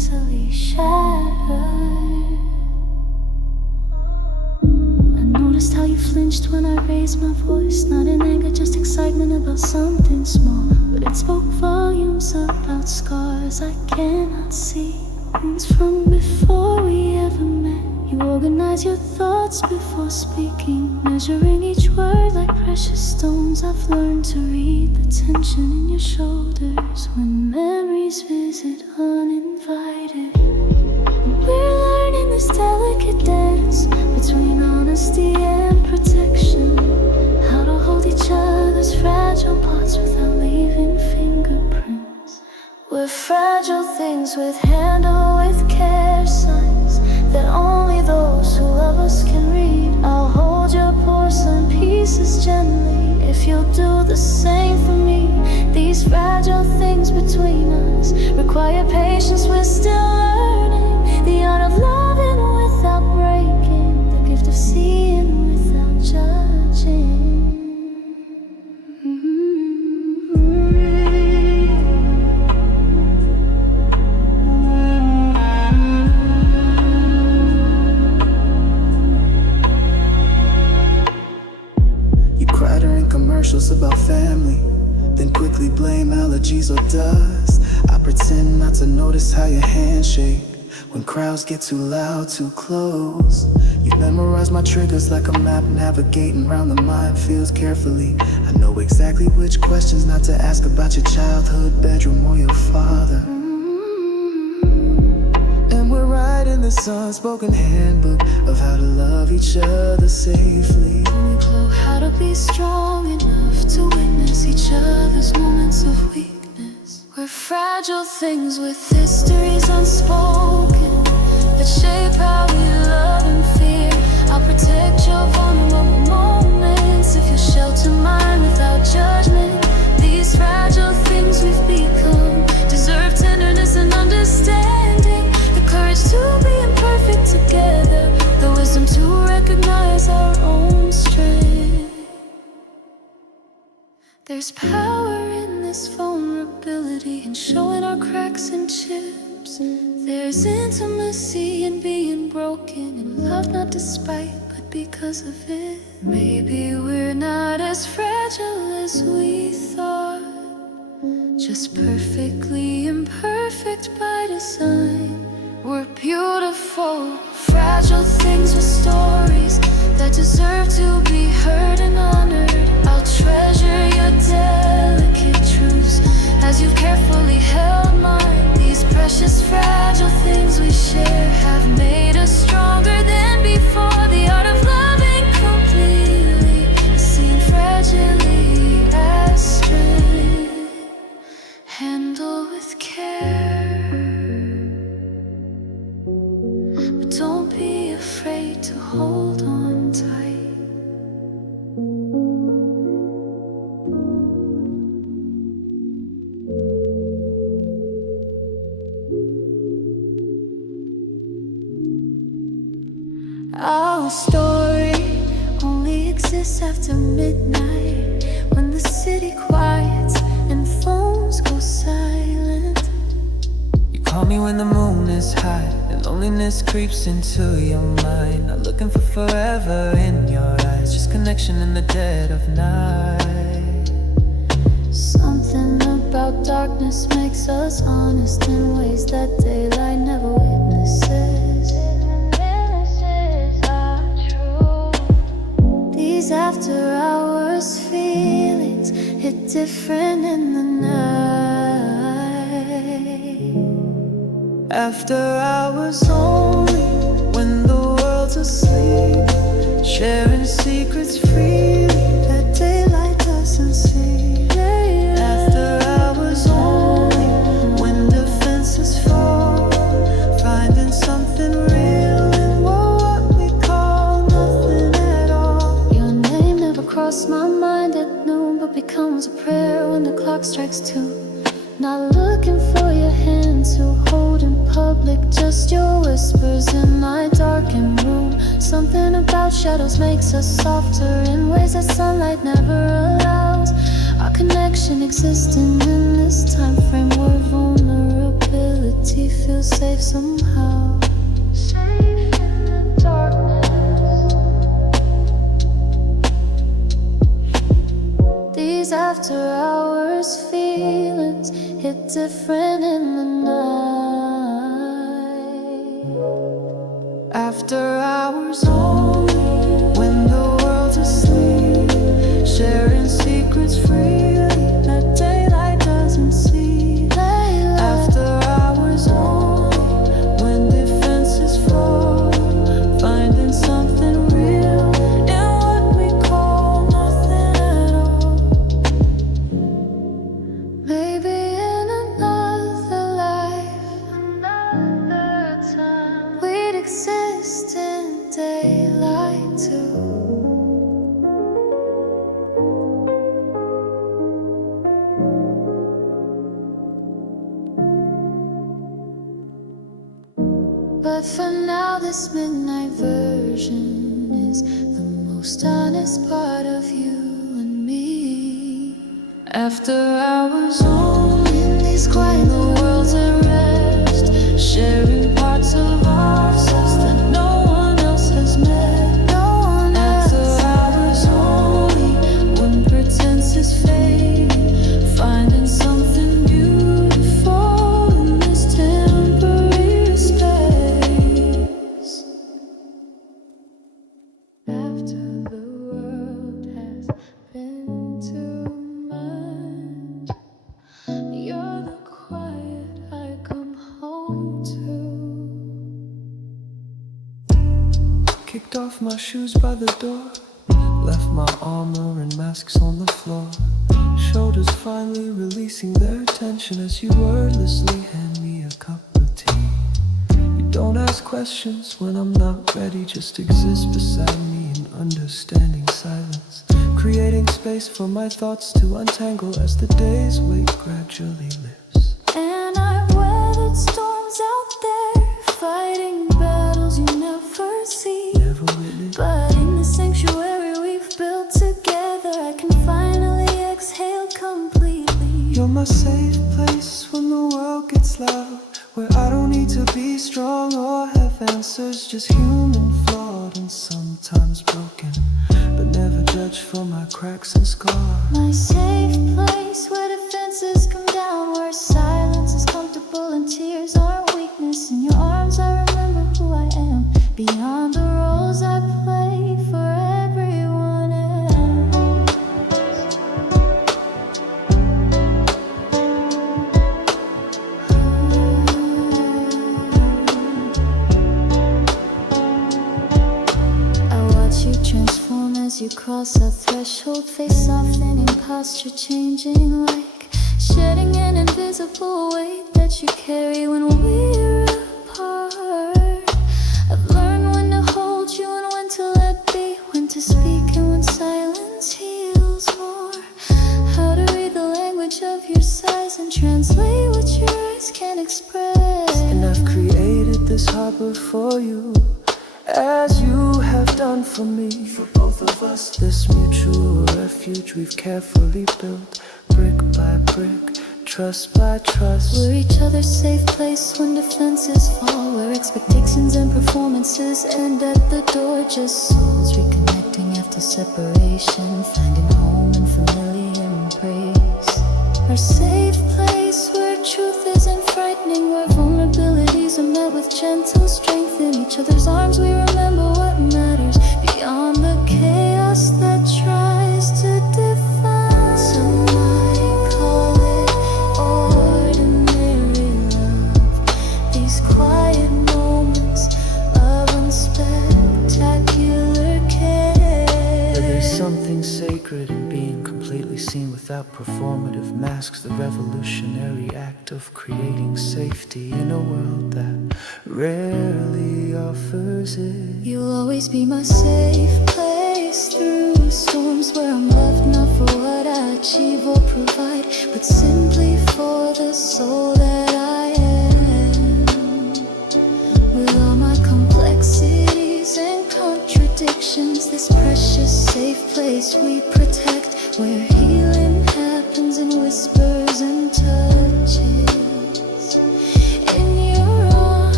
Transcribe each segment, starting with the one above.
easily shattered. I noticed how you flinched when I raised my voice, not in anger, just excitement about something small. But it spoke volumes about scars I cannot see, wounds from before we ever met. You organize your thoughts before speaking, measuring each word like precious stones. I've learned to read the tension in your shoulders when memories visit uninvited. We're learning this delicate dance between honesty and protection, how to hold each other's fragile parts without leaving fingerprints. We're fragile things with handle with care, signs that only those who love us can read. I'll hold your porcelain pieces gently if you'll do the same for me. These fragile things between us require patience. We're still learning the art of loving without breaking, the gift of seeing without judging. Commercials about family, then quickly blame allergies or dust. I pretend not to notice how your hands shake when crowds get too loud, too close. You've memorized my triggers like a map, navigating round the minefields carefully. I know exactly which questions not to ask about your childhood, bedroom, or your father. And we're writing this unspoken handbook of how to love each other safely. How to be strong enough to witness each other's moments of weakness. We're fragile things with histories unspoken that shape how we love and fear. I'll protect your vulnerable moments if you shelter mine without judgment. These fragile things we've become deserve tenderness and understanding, the courage to be imperfect together, the wisdom to recognize our own strength. There's power in this vulnerability, in showing our cracks and chips. There's intimacy in being broken, and love not despite, but because of it. Maybe we're not as fragile as we thought, just perfectly imperfect by design. We're beautiful, fragile things with stories that deserve to be heard and honored. I'll treasure your delicate truths as you've carefully held mine. These precious fragile things we share have made us stronger than before. The art of loving completely, seeing fragility as strength. Handle with care, but don't be afraid to hold on tight. Our story only exists after midnight, when the city quiets and phones go silent. You call me when the moon is high and loneliness creeps into your mind. Not looking for forever in your eyes, just connection in the dead of night. Something about darkness makes us honest in ways that daylight never witnesses. These after hours feelings hit different in the night. After hours only, when the world's asleep, sharing secrets freely that daylight doesn't see. After hours only, when defenses fall, finding something real in what we call nothing at all. Your name never crossed my mind at noon, but becomes a prayer when the clock strikes 2. Not looking for your hand to hold in public, just your whispers in my darkened room. Something about shadows makes us softer in ways that sunlight never allows. Our connection existing in this time frame where vulnerability empty feels safe somehow. Safe in the darkness. These after hours feelings hit different in the night. After hours only, when the world's asleep, sharing secrets freely that daylight doesn't see. After hours only, when defenses fall, finding something real in what we call nothing at all. Maybe in another life, another time, we'd exist in daylight too. But for now, this midnight version is the most honest part of you and me. After hours only, in these quiet, the world's at rest, sharing parts of ourselves that no one else has met. After hours only, when pretense is fading, finding something beautiful in this temporary space. After the world has been too much, you're the quiet I come home to. Kicked off my shoes by the door, left my armor and masks on the floor. Shoulders finally releasing their tension as you wordlessly hand me a cup of tea. You don't ask questions when I'm not ready, just exist beside me in understanding silence, creating space for my thoughts to untangle as the day's weight gradually lifts. And I've weathered storms out there, fighting battles you never see. Never witnessed. But in the sanctuary we've built together, I can finally exhale completely. You're my safe place when the world gets loud, where I don't need to be strong or have answers, just human, flawed and sometimes broken, but never judged for my cracks and scars. My safe place where defenses come down, where silence is comfortable and tears aren't weakness. In your arms I remember who I am, beyond the roles I play for everyone else. I watch you transform as you cross our threshold, face softening, posture changing, like shedding an invisible weight that you carry when we're apart. I've learned when to hold you and when to let be, when to speak and when silence heals more. How to read the language of your sighs and translate what your eyes can't express. And I've created this harbor for you, as you have done for me. For both of us, this mutual refuge we've carefully built, brick by brick, trust by trust. We're each other's safe place when defenses fall, where expectations and performances end at the door. Just souls reconnecting after separation, finding home in familiar embrace. Our safe place where truth isn't frightening, where vulnerabilities are met with gentle strength. In each other's arms we remember what matters, beyond the chaos that tries to define. Some might call it ordinary love, these quiet moments of unspectacular care. But there's something sacred in being completely seen without performative masks, the revolutionary act of creating safety in a world that rarely offers it. You'll always be my safe place through storms, where I'm loved not for what I achieve or provide, but simply for the soul that I am. With all my complexities and contradictions, this precious safe place we protect, where healing happens in whispers and touches. In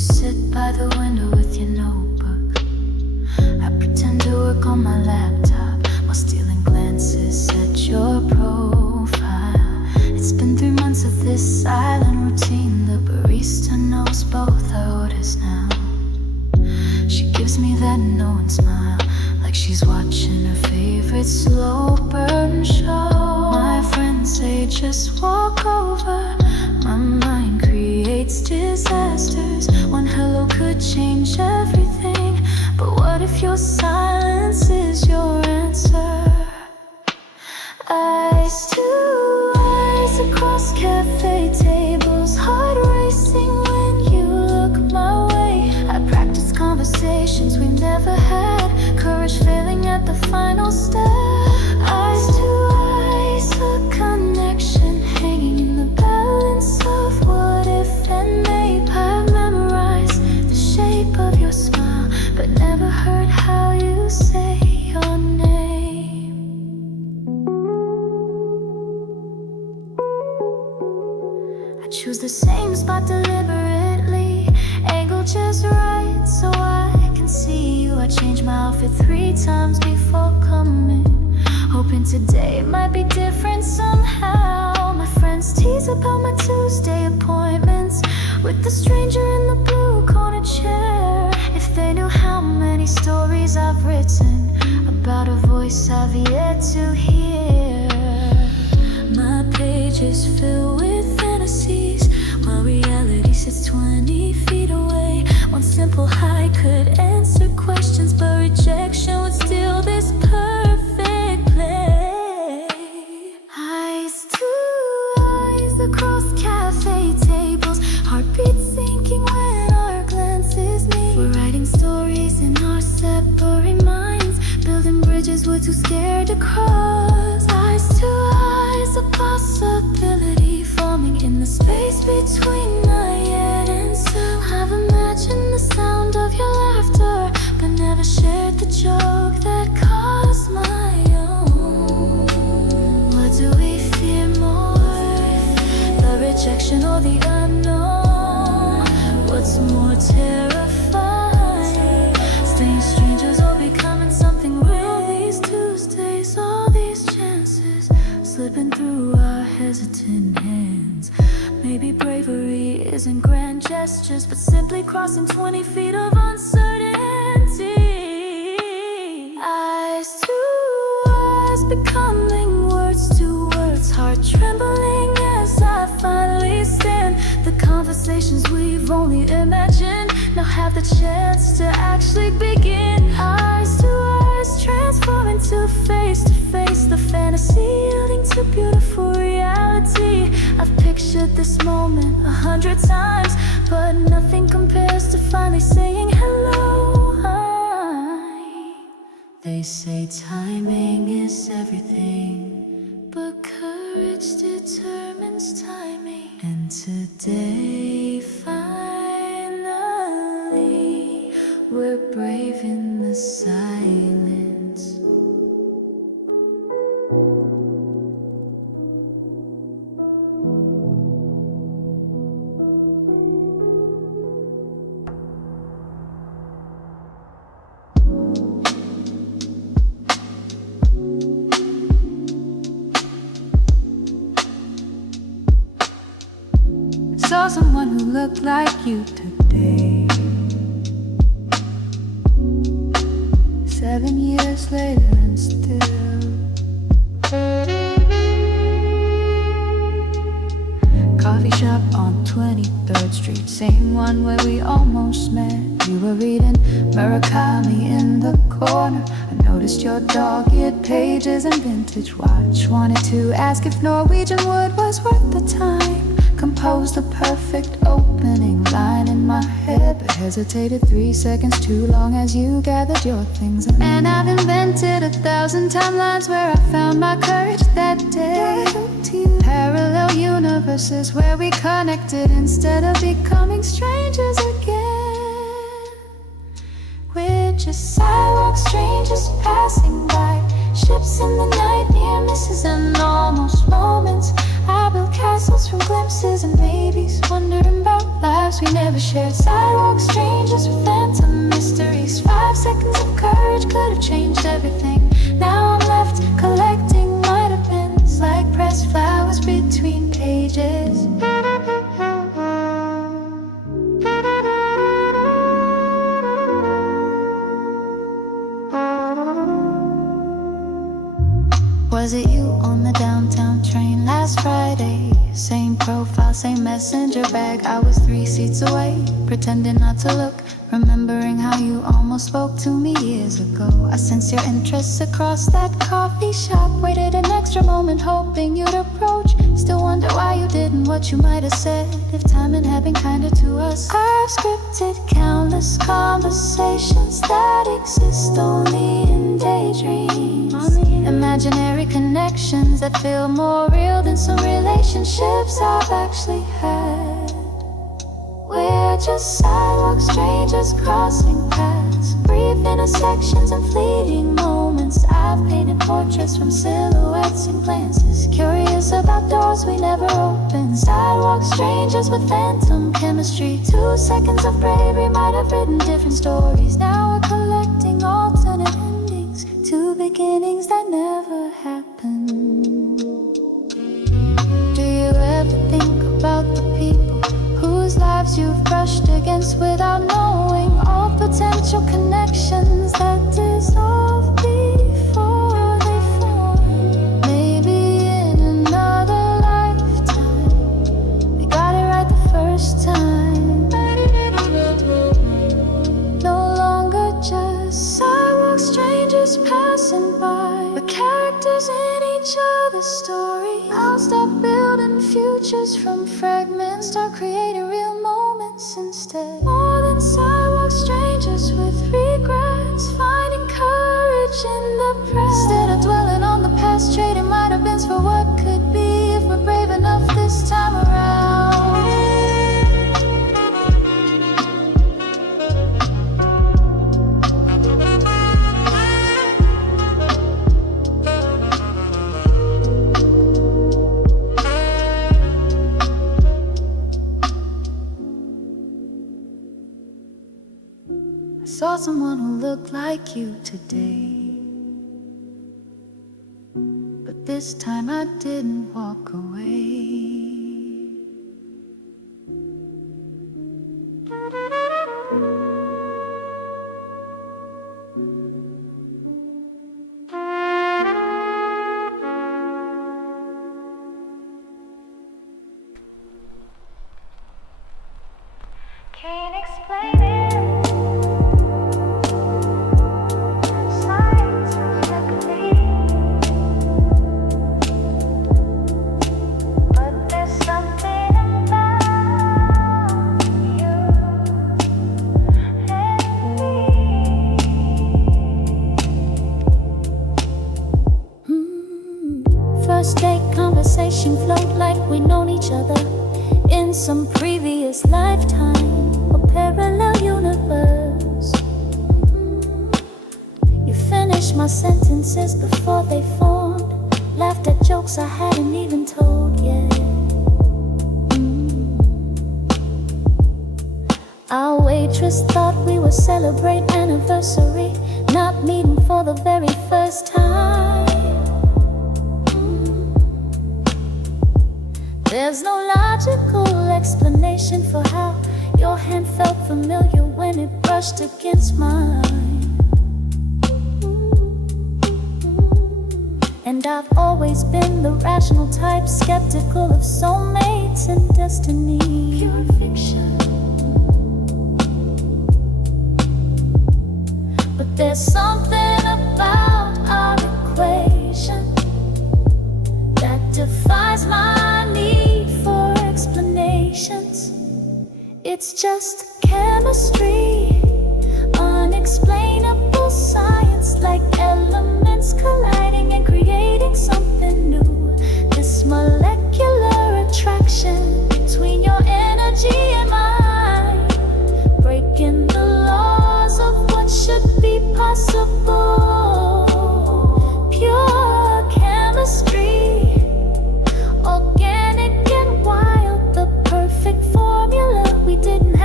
sit by the window with your notebook. I pretend to work on my laptop while stealing glances at your profile. It's been 3 months of this silent routine. The barista knows both our orders now. She gives me that knowing smile, like she's watching her favorite slow burn show. My friends say just walk over. My mind creates disasters. One hello could change everything. But what if your silence is your answer? Eyes to eyes across cafe tables, heart racing when you look my way. I practice conversations we've never had, courage failing at the final step. Eyes to eyes, a connection hanging in the balance of what if and maybe. I've memorized the shape of your smile, but never heard how you say your name. I choose the same spot deliberately, angle just right so I can see you. I changed my outfit 3 times before coming, hoping today might be different somehow. My friends tease about my Tuesday appointments with the stranger in the blue corner chair. If they knew how many stories I've written about a voice I've yet to hear. My pages fill with fantasies while reality sits 20 feet away. One simple hi could answer questions, but rejection would steal this perfect play. Eyes to eyes across cafe tables, heartbeats sinking when our glances meet. We're writing stories in our separate minds, building bridges we're too scared to cross. Eyes to eyes, a possibility forming in the space between not yet and soon. I've imagined the sound of your laughter, but never shared the joke that caused my own. What do we fear more, the rejection or the unknown? What's more terrifying, staying strangers or becoming something real? These Tuesdays, all these chances slipping through our hesitant hands. Maybe bravery isn't grand gestures, but simply crossing 20 feet of uncertainty. Eyes to eyes, becoming words to words, heart trembling as I finally stand. The conversations we've only imagined now have the chance to actually begin. Eyes to eyes, transform into face to face, the fantasy yielding to beautiful reality. I've pictured this moment 100 times, but nothing compares to finally saying hello. Hi. They say timing is everything, but courage determines timing. And today, finally, we're brave in the silence. Saw someone who looked like you today. 7 years later and still coffee shop on 23rd Street, same one where we almost met. You were reading Murakami in the corner. I noticed your dog-eared pages and vintage watch. Wanted to ask if Norwegian wood was worth the time. Composed the perfect opening line in my head, but hesitated 3 seconds too long as you gathered your things. And I've invented 1,000 timelines where I found my courage that day. Parallel universes where we connected instead of becoming strangers again. We're just sidewalk strangers passing by, ships in the night, near misses and almost moments. I built castles from glimpses and babies, wondering about life lives we never shared. Sidewalk strangers with phantom mysteries. 5 seconds of courage could have changed everything. Now I'm left collecting minor pins, like pressed flowers between pages. Was it you on the downtown train last Friday? Same profile, same messenger bag. I was 3 seats away, pretending not to look, remembering how you almost spoke to me years ago. I sensed your interests across that coffee shop. Waited an extra moment, hoping you'd approach. Still wonder why you didn't, what you might have said if timing had been kinder to us. I've scripted countless conversations that exist only in daydreams. Imaginary connections that feel more real than some relationships I've actually had. We're just sidewalk strangers crossing paths, brief intersections and fleeting moments. I've painted portraits from silhouettes and glances, curious about doors we never opened. Sidewalk strangers with phantom chemistry. 2 seconds of bravery might have written different stories. Now we're collecting alternate endings, 2 beginnings that never happened. Do you ever think about the people whose lives you've brushed against without knowing? All potential connections that dissolve before they form. Maybe in another lifetime we got it right the first time. No longer just sidewalk strangers passing by, but characters in each other's story. I'll stop building futures from fragments, start creating real moments instead. More than sidewalk strangers with regrets, finding courage in the present. Instead of dwelling on the past, trading might have been for what could be, if we're brave enough this time around. Saw someone who looked like you today, but this time I didn't walk away. Can't explain it. First date conversation float like we'd known each other in some previous lifetime or parallel universe. You finished my sentences before they formed, laughed at jokes I hadn't even told yet. Our waitress thought we would celebrate anniversary, not meeting for the very first time. There's no logical explanation for how your hand felt familiar when it brushed against mine. And I've always been the rational type, skeptical of soulmates and destiny. Pure fiction. But there's something about our equation that defies my need for explanations. It's just chemistry, unexplainable science, like elements colliding and creating something new. This molecular attraction between your energy and mine, breaking the laws of what should be possible. Pure chemistry, organic and wild, the perfect formula we did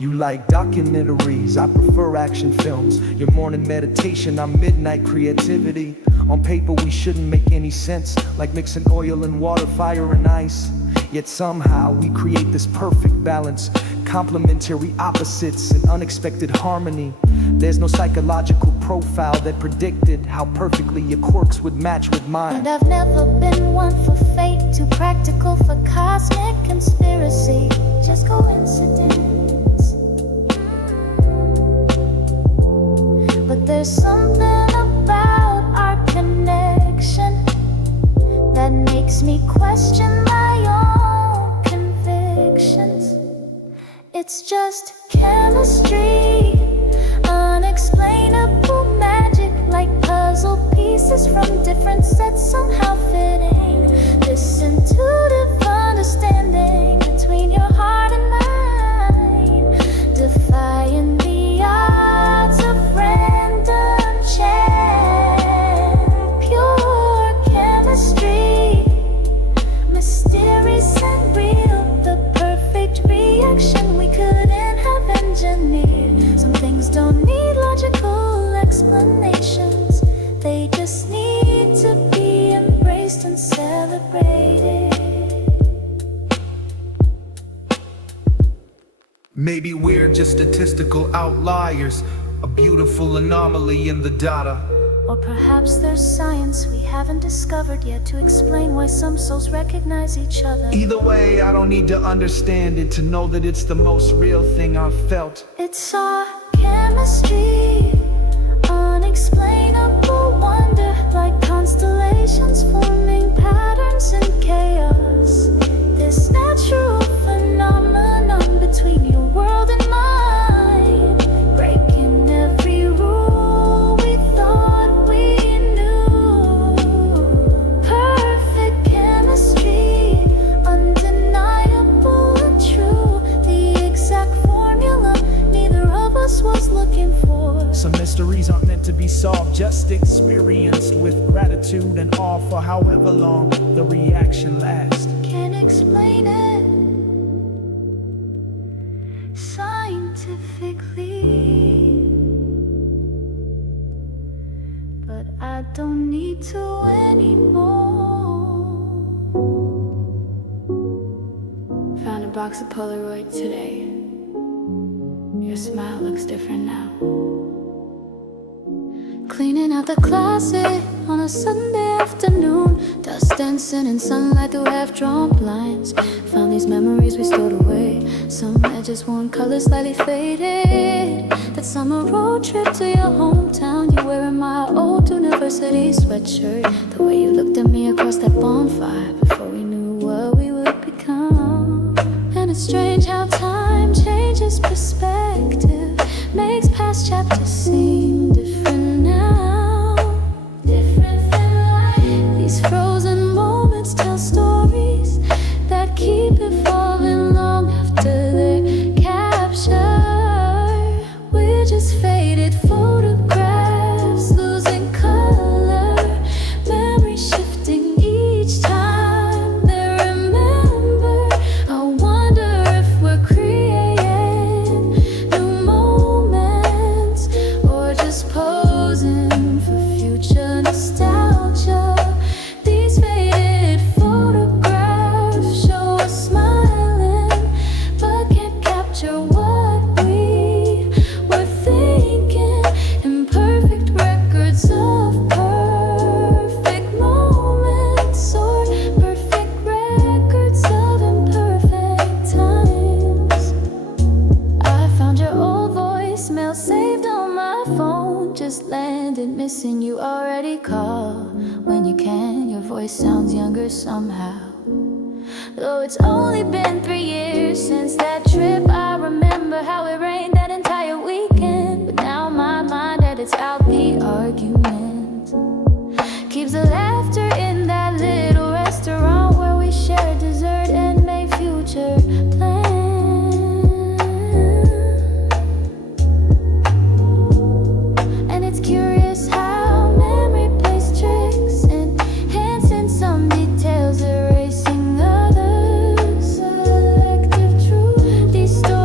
You like documentaries, I prefer action films. Your morning meditation, I'm midnight creativity. On paper we shouldn't make any sense, like mixing oil and water, fire and ice. Yet somehow we create this perfect balance, complementary opposites and unexpected harmony. There's no psychological profile that predicted how perfectly your quirks would match with mine. And I've never been one for fate, too practical for cosmic conspiracy, just coincidence. But there's something about our connection that makes me question my own convictions. It's just chemistry, unexplainable magic, like puzzle pieces from different sets somehow fitting. This intuitive understanding between your heart and mine, defying the odds of random chance. Pure chemistry, mysterious and real, the perfect reaction we couldn't have engineered. Some things don't need logical explanations, they just need to be embraced and celebrated. Maybe we're just statistical outliers, a beautiful anomaly in the data. Or perhaps there's science we haven't discovered yet to explain why some souls recognize each other. Either way, I don't need to understand it to know that it's the most real thing I've felt. It's our chemistry, unexplainable wonder, like constellations forming patterns in chaos. This natural phenomenon between your world and mine, breaking every rule we thought we knew. Perfect chemistry, undeniable and true, the exact formula neither of us was looking for. Some mysteries aren't meant to be solved, just experienced with gratitude and awe for however long the reaction lasts. Can't explain it scientifically, but I don't need to anymore. Found a box of Polaroids today. Your smile looks different now. Cleaning out the closet on a Sunday afternoon, dust dancing in sunlight through half-drawn blinds. Found these memories we stored away, some edges worn, colors slightly faded. That summer road trip to your hometown, you wearing my old university sweatshirt. The way you looked at me across that bonfire before we knew what we would become. And it's strange how time changes perspective, makes past chapters seem different now. Different than life. These frozen moments tell stories that keep evolving long after their capture. We're just faded photographs, losing color, memory shifting each time they remember. I wonder if we're creating new moments or just posing for future nostalgia. These faded photographs show us smiling, but can't capture what we were thinking. Imperfect records of perfect moments, or perfect records of imperfect times. I found your old voicemail saved on my phone, just landed missing, you already call. When you can, your voice sounds younger somehow. Though it's only been 3 years since that trip, I remember how it rained that entire weekend. But now my mind edits out the arguments, keeps the laughter in that little restaurant where we shared dessert and made future plans. And it's curious how memory plays tricks, enhancing some details, erasing others. Selective truth, these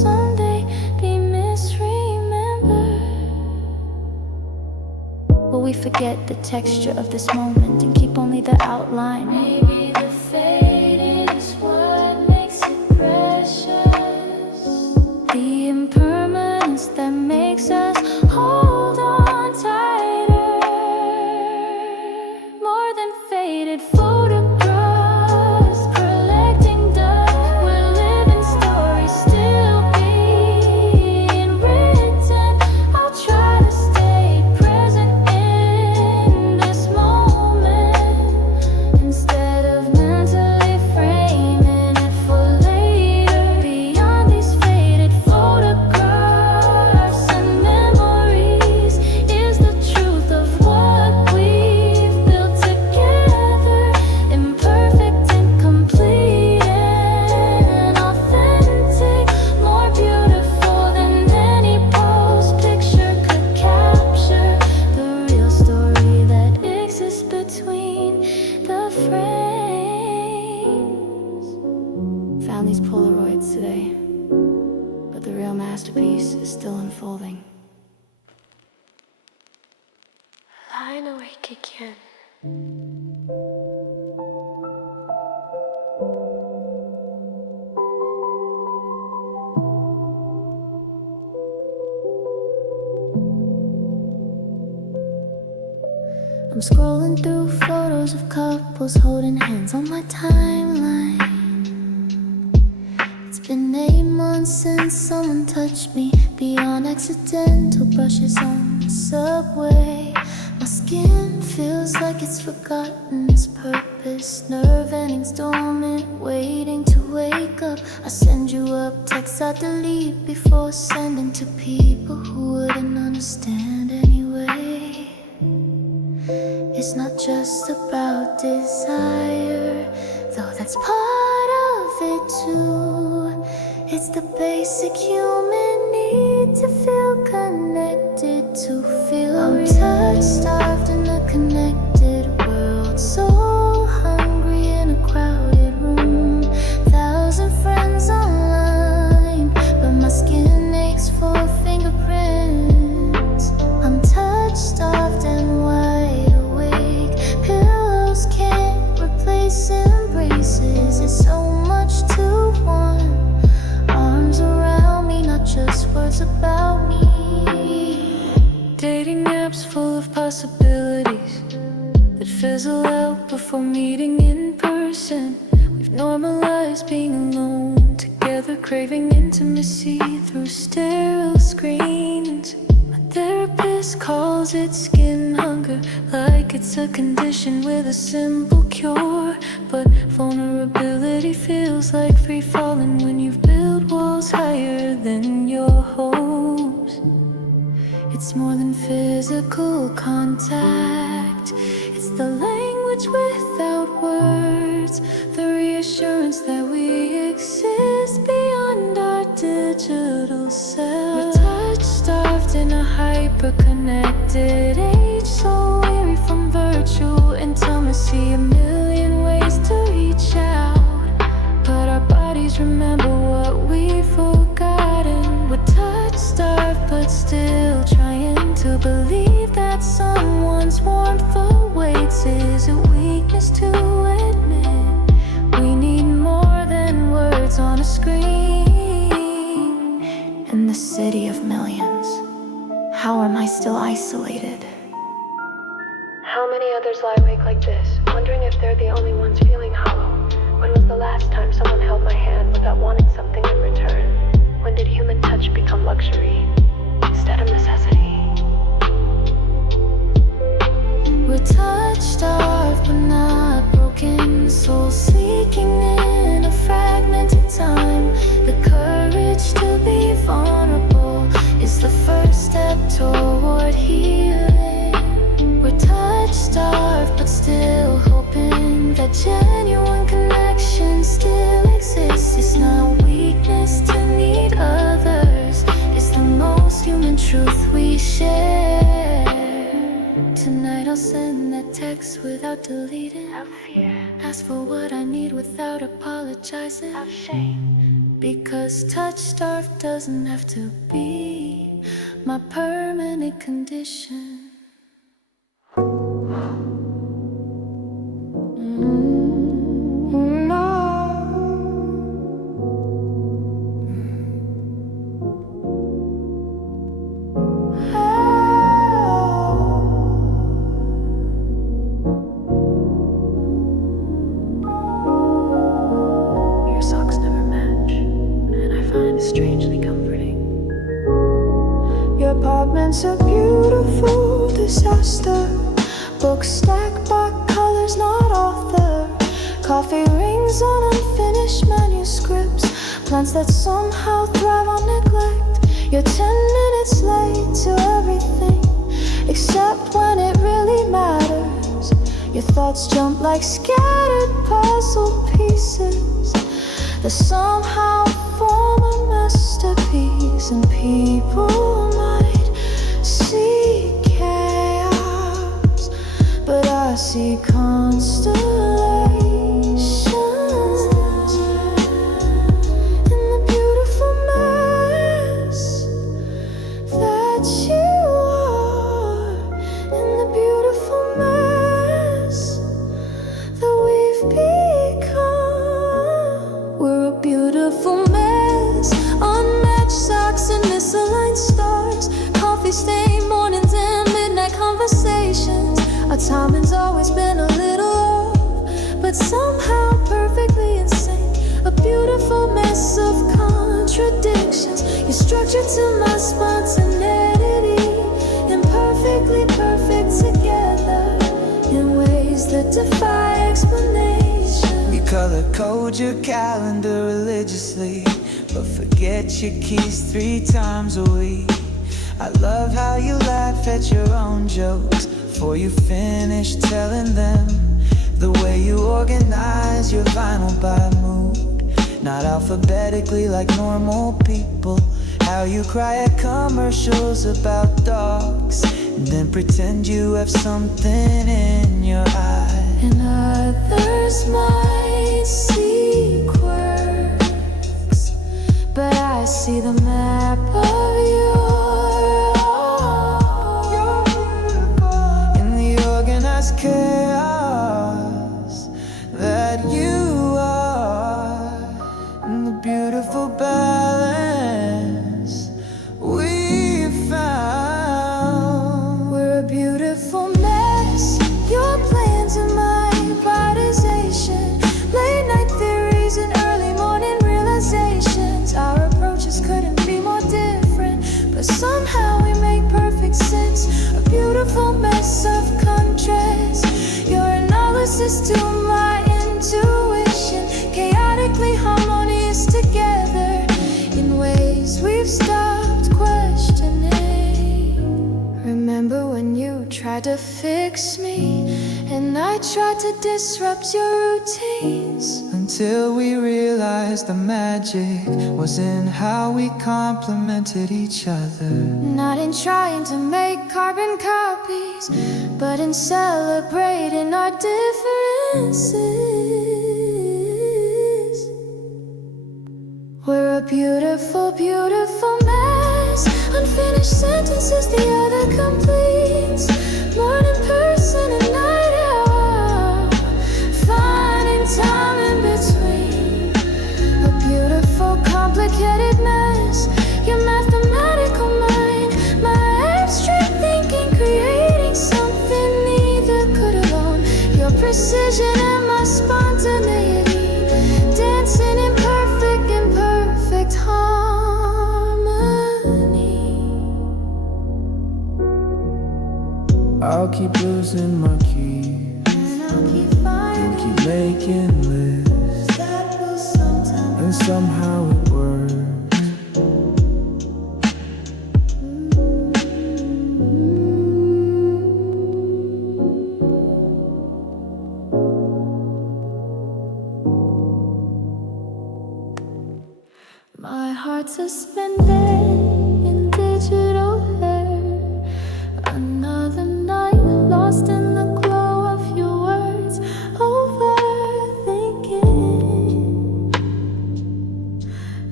someday be misremembered. Will we forget the texture of this moment and keep only the outline? Maybe the faded is what makes it precious. The impermanence that makes us hold on tighter. More than faded photographs, collecting dust. We're living stories still being written. I'll try to stay present in this moment instead of mentally framing it for later. Beyond these faded photographs and memories is the truth of what we've built together. Imperfect, incomplete, and authentic. More beautiful than any post picture could capture. The real story that exists between the frames. Found these Polaroids today, but the real masterpiece is still unfolding. Lying awake again. I'm scrolling through photos of couples holding hands on my timeline. It's been 8 months since someone touched me beyond accidental brushes on the subway. My skin feels like it's forgotten its purpose. Nerve endings dormant, waiting to wake up. I send you up texts I delete before sending to people who wouldn't understand anyway. It's not just about desire, though that's part of it too. It's the basic human need to feel connected, to feel I'm touch-starved in a connected world. So hungry in a crowded room. 1,000 friends online, but my skin aches for fingerprints. I'm touch-starved and wide awake. Pillows can't replace embraces. It's so much to want. Arms around me, not just words about me. Dating apps full of possibilities that fizzle out before meeting in person. We've normalized being alone together, craving intimacy through sterile screens. My therapist calls it skin hunger, like it's a condition with a simple cure. But vulnerability feels like free falling when you've built walls higher than your hopes. It's more than physical contact. It's the language without words, the reassurance that we exist beyond our digital selves. We're touch-starved in a hyper-connected age, so weary from virtual intimacy. A million ways to reach out, but our bodies remember what we've forgotten. We're touch-starved, but still trying to believe that someone's warmth awaits. Is it weakness to admit we need more than words on a screen? In the city of millions, how am I still isolated? How many others lie awake like this, wondering if they're the only ones feeling hollow? When was the last time someone held my hand without wanting something in return? When did human touch become luxury instead of necessity? We're touch-starved but not broken, soul seeking in a fragmented time. The courage to be vulnerable is the first step toward healing. We're touch-starved but still hoping that genuine connection still exists. It's not weakness to need others, it's the most human truth we share. Tonight I'll send that text without deleting. Without fear, Ask for what I need without apologizing. without shame. Because touch starved doesn't have to be my permanent condition. Strangely comforting. Your apartment's a beautiful disaster. Books stacked by colors, not author. Coffee rings on unfinished manuscripts. Plans that somehow thrive on neglect. You're 10 minutes late to everything, except when it really matters. Your thoughts jump like scattered puzzle pieces that somehow form a masterpiece. And people might see chaos, but I see constellations in the beautiful mess that you are, in the beautiful mess that we've become. We're a beautiful mess, unmatched socks and misaligned stars, coffee stained mornings and midnight conversations. Our timing's always been a little off, but somehow perfectly insane. A beautiful mess of contradictions. You're structured to my spontaneity, imperfectly perfect together in ways that defy explanation. You color code your calendar religiously, but forget your keys 3 times a week. I love how you laugh at your own jokes before you finish telling them. The way you organize your vinyl by mood, not alphabetically like normal people. How you cry at commercials about dogs and then pretend you have something in your eye. And others might see quirks, but I see the map of your heart in the organized chaos that you are, in the beautiful balance we found. We're a beautiful mess. Your plans and my privatization, late night theories and early morning realizations. Our approaches couldn't be more different, but somehow we make perfect sense. A beautiful mess of contrast. Your analysis to my intuition, chaotically harmonious together in ways we've stopped questioning. Remember when you tried to fix me and I tried to disrupt your routines? Until we realized the magic was in how we complemented each other. Not in trying to make carbon copies, but in celebrating our differences. We're a beautiful, beautiful mess. Unfinished sentences, the other completes. Morning person and night hour, finding time in between. A beautiful, complicated mess. Your mathematical mind, my abstract thinking, creating something neither could alone. Your precision and my spontaneity, dancing in perfect harmony. I'll keep losing my keys, And I'll keep finding keep making lists, that will sometime. and somehow it works. My heart suspended in digital hair. Another night lost in the glow of your words. Overthinking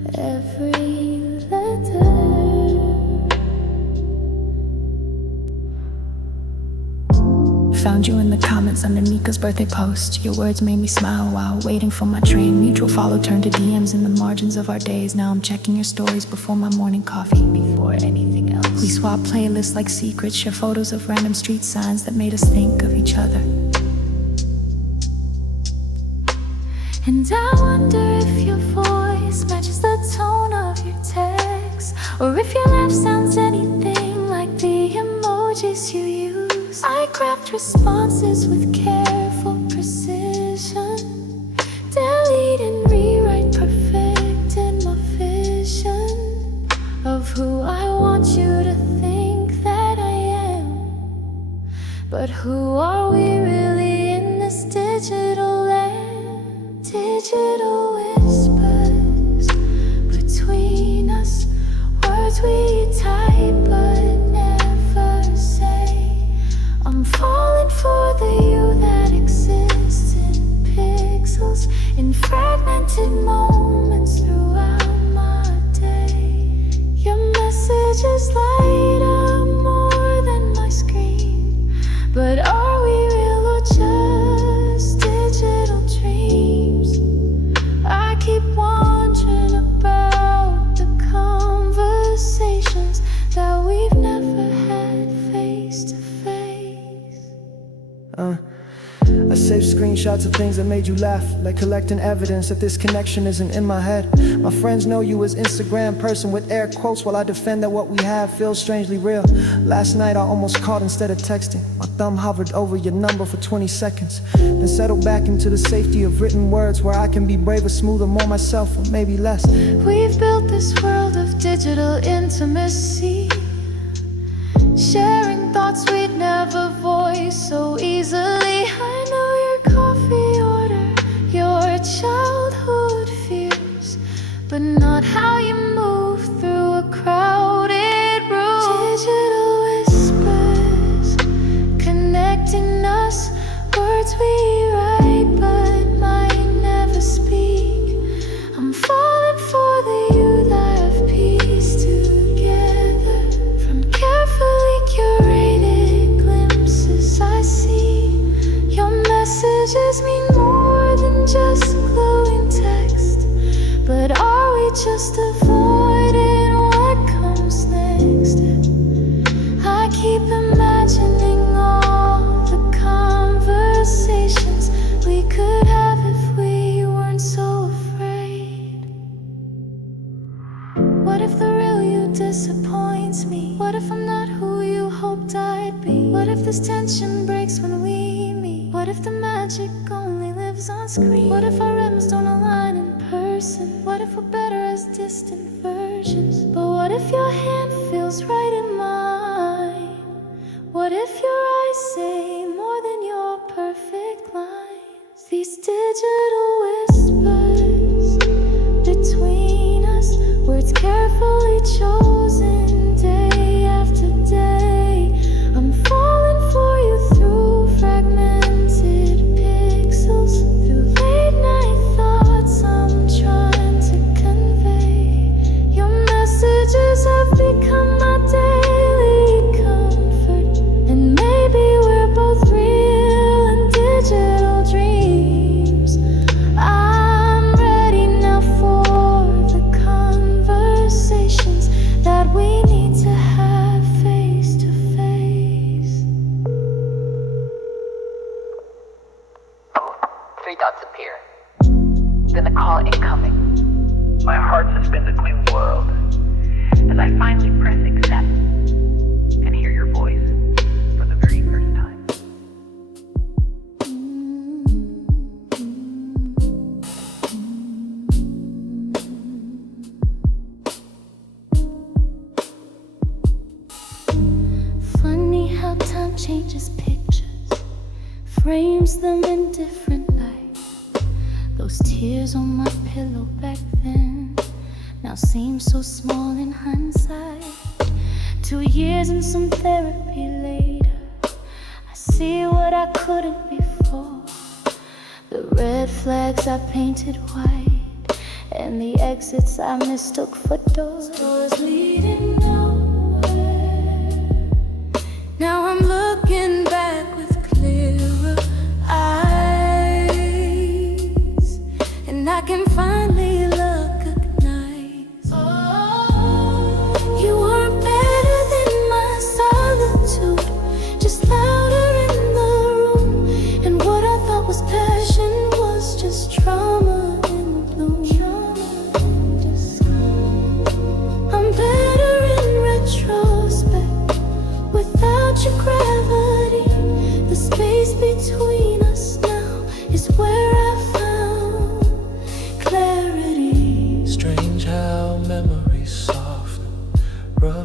Found you in the comments under Nika's birthday post. Your words made me smile while waiting for my train. Mutual follow turned to DMs in the margins of our days. Now I'm checking your stories before my morning coffee. Before anything else, we swap playlists like secrets. Share photos of random street signs that made us think of each other. And I wonder if your voice matches the tone of your text, or if your laugh sounds anything like the emojis you use. I craft responses with careful precision, delete and rewrite, perfect in my vision of who I want you to think that I am. But who are we really in this digital land? Digital whispers between us, words we type but never say. I'm falling for the you that exists in pixels, in fragmented moments throughout my day. Your messages light up more than my screen, but are we real or just digital dreams? I keep wondering about the conversations that we've never had face to face. I saved screenshots of things that made you laugh, like collecting evidence that this connection isn't in my head. My friends know you as Instagram person with air quotes, while I defend that what we have feels strangely real. Last night I almost called instead of texting. My thumb hovered over your number for 20 seconds, then settled back into the safety of written words, where I can be braver, smoother, more myself, or maybe less. We've built this world of digital intimacy, sharing thoughts we'd never voice so easily. I know your coffee order, your childhood fears, but not how you move through a crowded room. Digital whispers connecting us, words we write but might never speak. I'm falling for the you that I've pieced together from carefully curated glimpses I see. Your messages mean more than just glowing text, but are we just avoiding what comes next? I keep imagining all the conversations we could have if we weren't so afraid. What if the real you disappoints me? What if I'm not who you hoped I'd be? What if this tension breaks when we meet? What if the magic only lives on screen? What if our rims don't align in person? What if we're better as distant versions? But what if your hand feels right in mine? What if your eyes say more than your perfect lines? These digital whispers between us, words carefully chosen day after day. I'm falling for you through fragmented pixels, through late night thoughts I'm trying to convey. Your messages have become my daily comfort, and maybe we're both real and digital dreams. I'm ready now for the conversations that we need to have face to face. Three dots appear. Then a call incoming. My heart suspends a clean world as I finally press accept and hear your voice for the very first time. Funny how time changes pictures, frames them in different light. Those tears on my pillow back then now seem so small in hindsight. 2 years and some therapy later, I see what I couldn't before. The red flags I painted white, and the exits I mistook for doors. Doors leading nowhere. Now I'm looking back with clear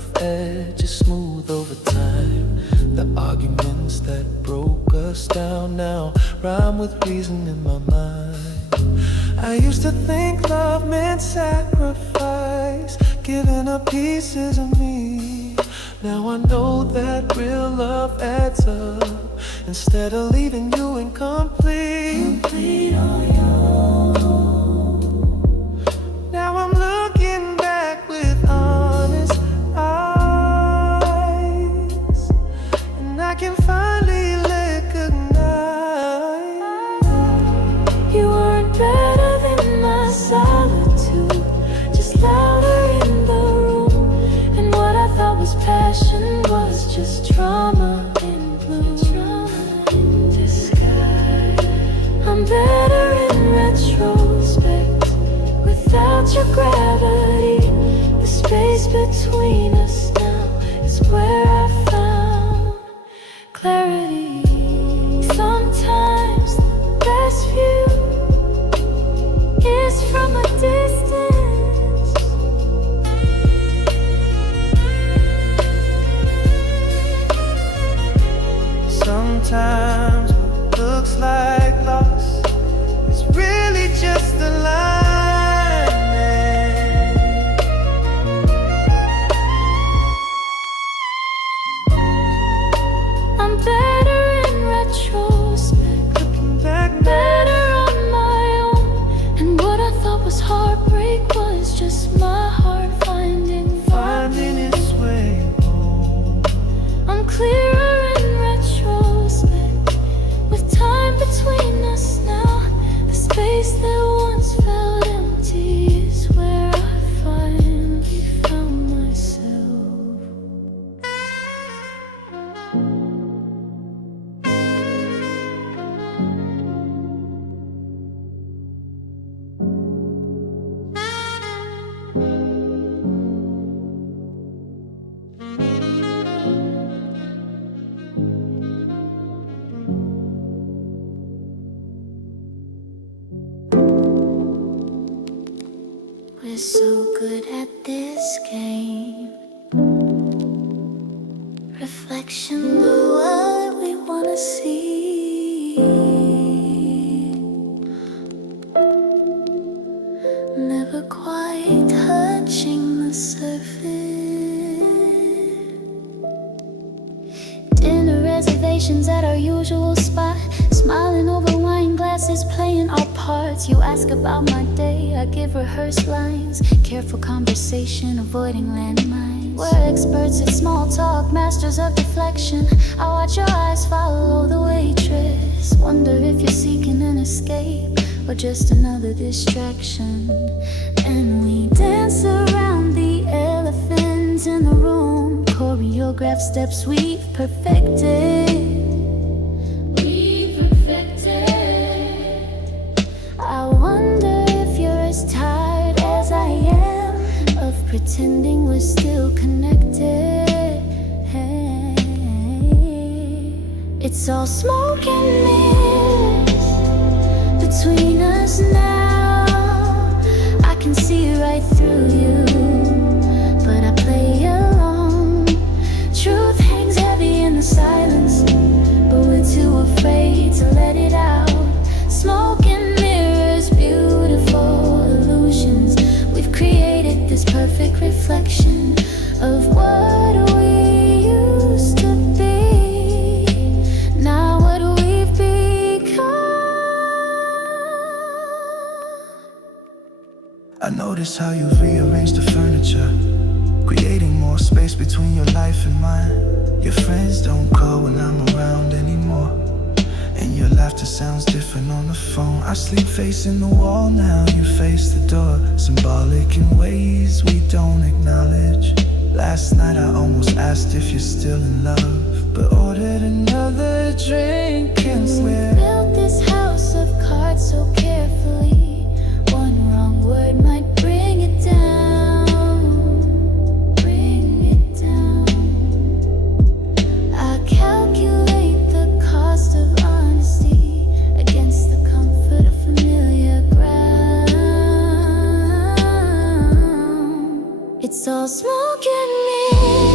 rough edges smooth over time. The arguments that broke us down now rhyme with reason in my mind. I used to think love meant sacrifice, giving up pieces of me. Now I know that real love adds up, instead of leaving you incomplete. Complete on your own. Now I'm looking back with honest eyes, and I can finally recognize You weren't better than my solitude, just louder in the room. And what I thought was passion was just trauma in blue. Trauma in disguise. I'm better in retrospect, without your gravity. The space between us now is where I found clarity. Sometimes the best view is from a distance. Sometimes what looks like loss is really just alignment. I'm better in retrospect, Looking back better on my own. And what I thought was heartbreak was just my heart finding its way home. I'm clearer in retrospect, with time between us now. The space that once felt empty is where I finally found myself. We're so good at this game. Reflection of what we wanna see. Never quite touching the surface. Dinner reservations at our usual spot. Smiling over wine glasses, playing our parts. You ask about my day, I give rehearsed lines. Careful conversation, avoiding landmines. We're experts at small talk, masters of deflection. I watch your eyes follow the waitress. Wonder if you're seeking an escape or just another distraction. And we dance around the elephants in the room. Choreographed steps we've perfected. I wonder if you're as tired as I am of pretending we're still connected. It's all smoke and mirrors between us now. I can see right through you, but I play along. Truth hangs heavy in the silence, but we're too afraid to let it out. Smoke and mirrors, beautiful illusions. We've created this perfect reflection of what we used to be. Now what we've become. I notice how you've rearranged the furniture, creating more space between your life and mine. Your friends don't call when I'm around anymore, and your laughter sounds different on the phone. I sleep facing the wall now, you face the door. Symbolic in ways we don't acknowledge. Last night I almost asked if you're still in love, but ordered another drink and swear. Built this house of cards so carefully. One wrong word might bring it down. Bring it down. I calculate the cost of honesty against the comfort of familiar ground. It's all smoke and mirrors.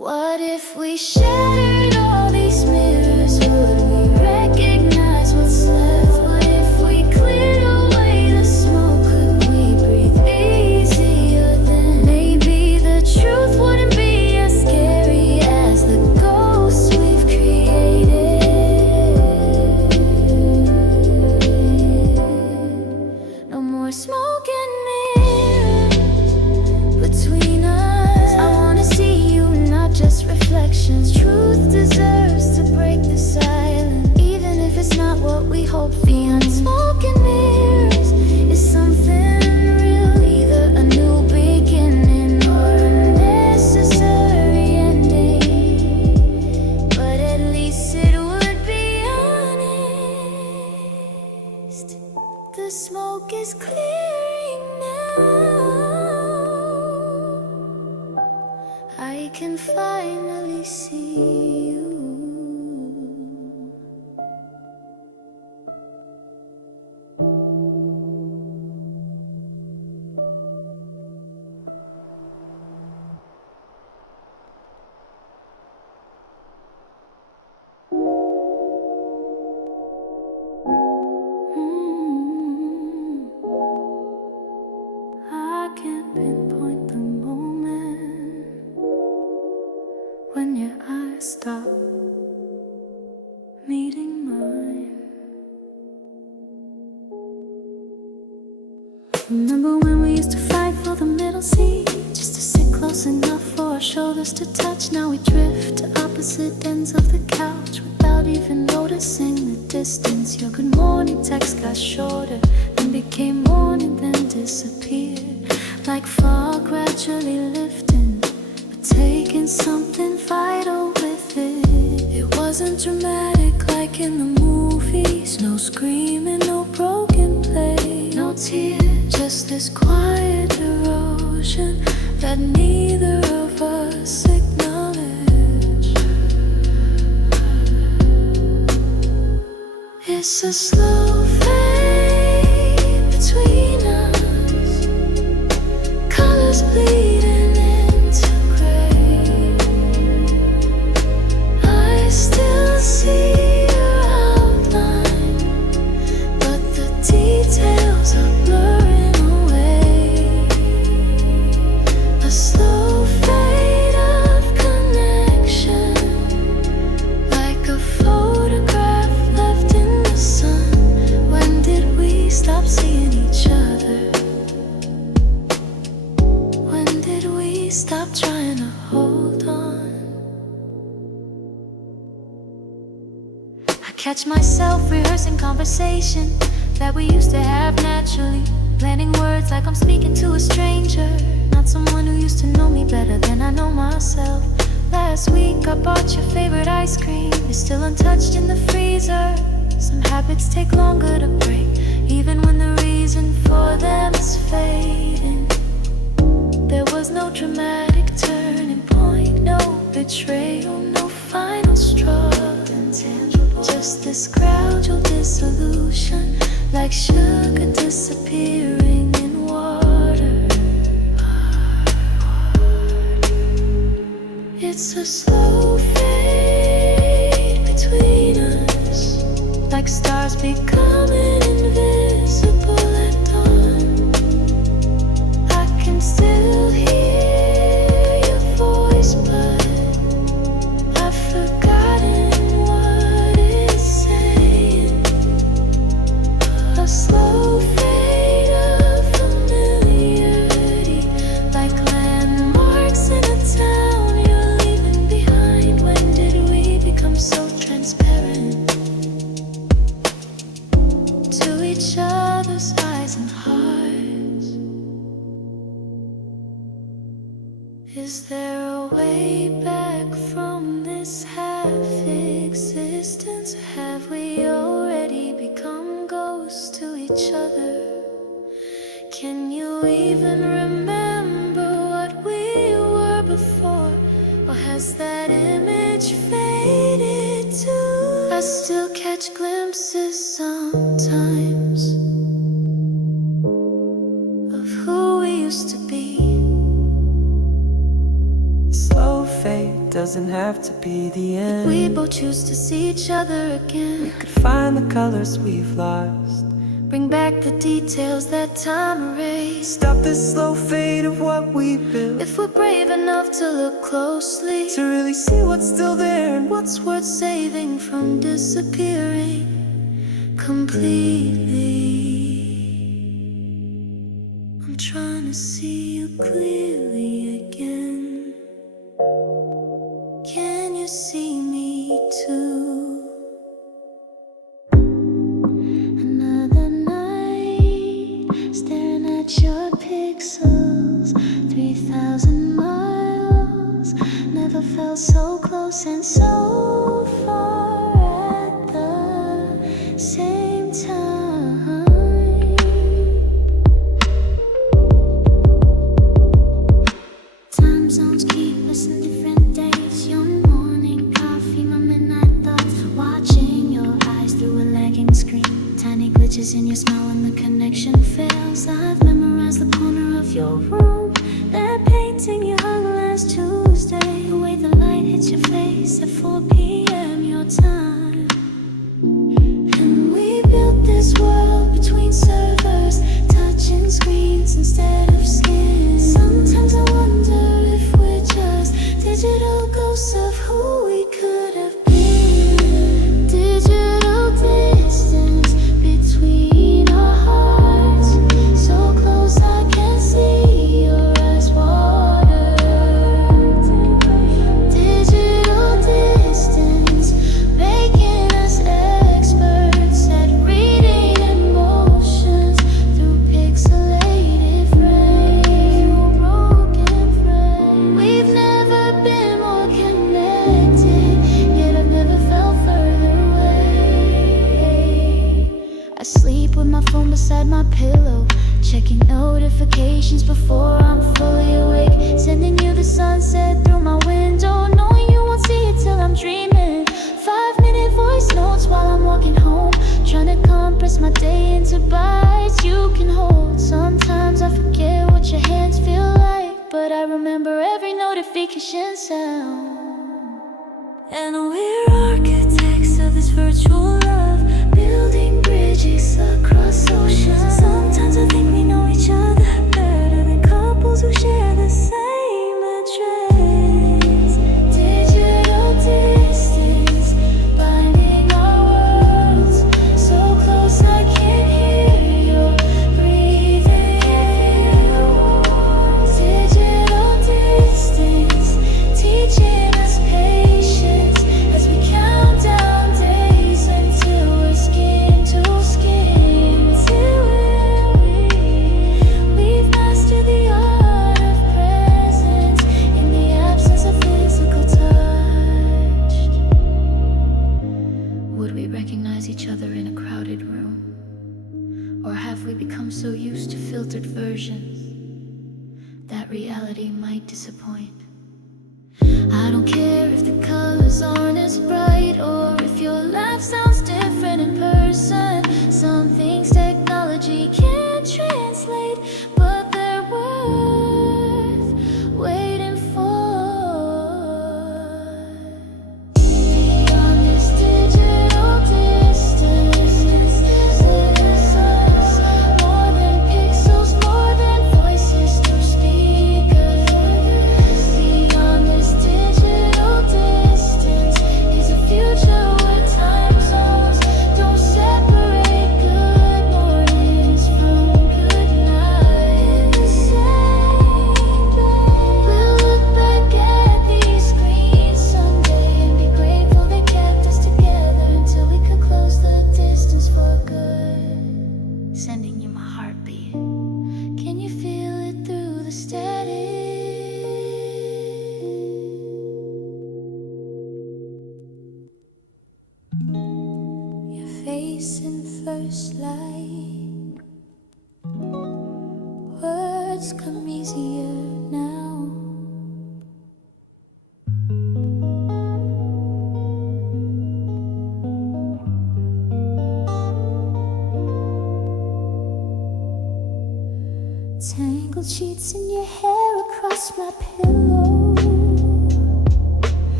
shattered all these mirrors, would we recognize what's left? What if we cleared away the smoke? Could we breathe easier then? Maybe the truth wouldn't be as scary as the ghosts we've created. No more smoke and mirrors between us. I wanna see you, not just reflections. Truth deserves to break the silence, even if it's not what we hope. The unspoken mirrors is something real, either a new beginning or a necessary ending. But at least it would be honest. The smoke is clearing now. I can finally see you. I can't pinpoint the moment when your eyes stop meeting mine. Remember when we used to fight for the middle seat, just to sit close enough for our shoulders to touch? Now we drift to opposite ends of the couch without even noticing the distance. Your good morning text got shorter, then became morning, then disappeared. Like fog gradually lifting, but taking something vital with it. It wasn't dramatic like in the movies. No screaming, no broken play, no tears, just this quiet erosion that neither of us acknowledge. It's a slow fade between us, colors bleeding into gray. I still see your outline, but the details are blurring away. A slow fade of connection, like a photograph left in the sun. When did we stop seeing each other? When did we stop trying to hold on? I catch myself rehearsing conversation that we used to have naturally, planning words like I'm speaking to a stranger, not someone who used to know me better than I know myself. Last week I bought your favorite ice cream, it's still untouched in the freezer. Some habits take longer to break, even when the reason for them is fading. There was no dramatic turning point, no betrayal, no final straw. Just this gradual dissolution, like sugar disappearing in water. It's a slow fade between us, like stars becoming invisible at dawn. I can still hear your voice, but I've forgotten what it's saying. A slow fade of familiarity, like landmarks in a town you're leaving behind. When did we become so transparent to each other's eyes and hearts? Is there a way back from this half-existence? Or have we already become ghosts to each other? Can you even remember what we were before? Or has that image faded too? I still catch glimpses sometimes of who we used to be. Slow fade doesn't have to be the end. We both choose to see each other again. We could find the colors we've lost, bring back the details that time erased. stop this slow fade of what we built. If we're brave enough to look closely, To really see what's still there and what's worth saving from disappearing completely. I'm trying to see you clearly again. Can you see me too? Another night, staring at your pixels. 3,000 miles, never felt so close and so far at the same time. Time zones keep us in different days. Your morning coffee, my midnight thoughts. Watching your eyes through a lagging screen. Tiny glitches in your smile when the connection fails. I've memorized the corner of your room, that painting you hung last Tuesday. The way the light hits your face at 4 p.m. your time. And we built this world between servers, touching screens instead of skin. Sometimes I wonder if we're just digital ghosts of who we could have been. Digital distance between our hearts, so close I can see your eyes water. Digital distance making us experts at reading emotions through pixelated frames, broken frames. We've never been more connected, yet I've never felt further away. I sleep with my phone beside my pillow, checking notifications before I'm fully awake. Sending you the sunset through my window, knowing you won't see it till I'm dreaming. 5-minute voice notes while I'm walking home, trying to compress my day into bites you can hold. Sometimes I forget what your hands feel like, but I remember every notification sound. And we're architects of this virtual love, building bridges across oceans. Sometimes I think we know each other better than couples who share the same address. Digital distance binding our worlds, so close I can hear your breathing. Digital distance teaching us patience as we count down days until we're skin to skin. Till we've mastered the art of presence in the absence of physical touch. Would we recognize each other in a crowded room? Or have we become so used to filtered versions that reality might disappoint? I don't care if the colors aren't as bright, or if your laugh sounds different in person. Some things technology can't translate, but they're worth waiting for. Beyond this digital distance, more than pixels, more than voices through speakers. Beyond this digital distance is a future where time zones don't separate good mornings from good night. In the same bed, we'll look back at these screens someday and be grateful they kept us together until we could close the distance for good. Sending you my heartbeat. Can you feel it through the static? Your face in first light. Words come easier now. Tangled sheets in your hair across my pillow.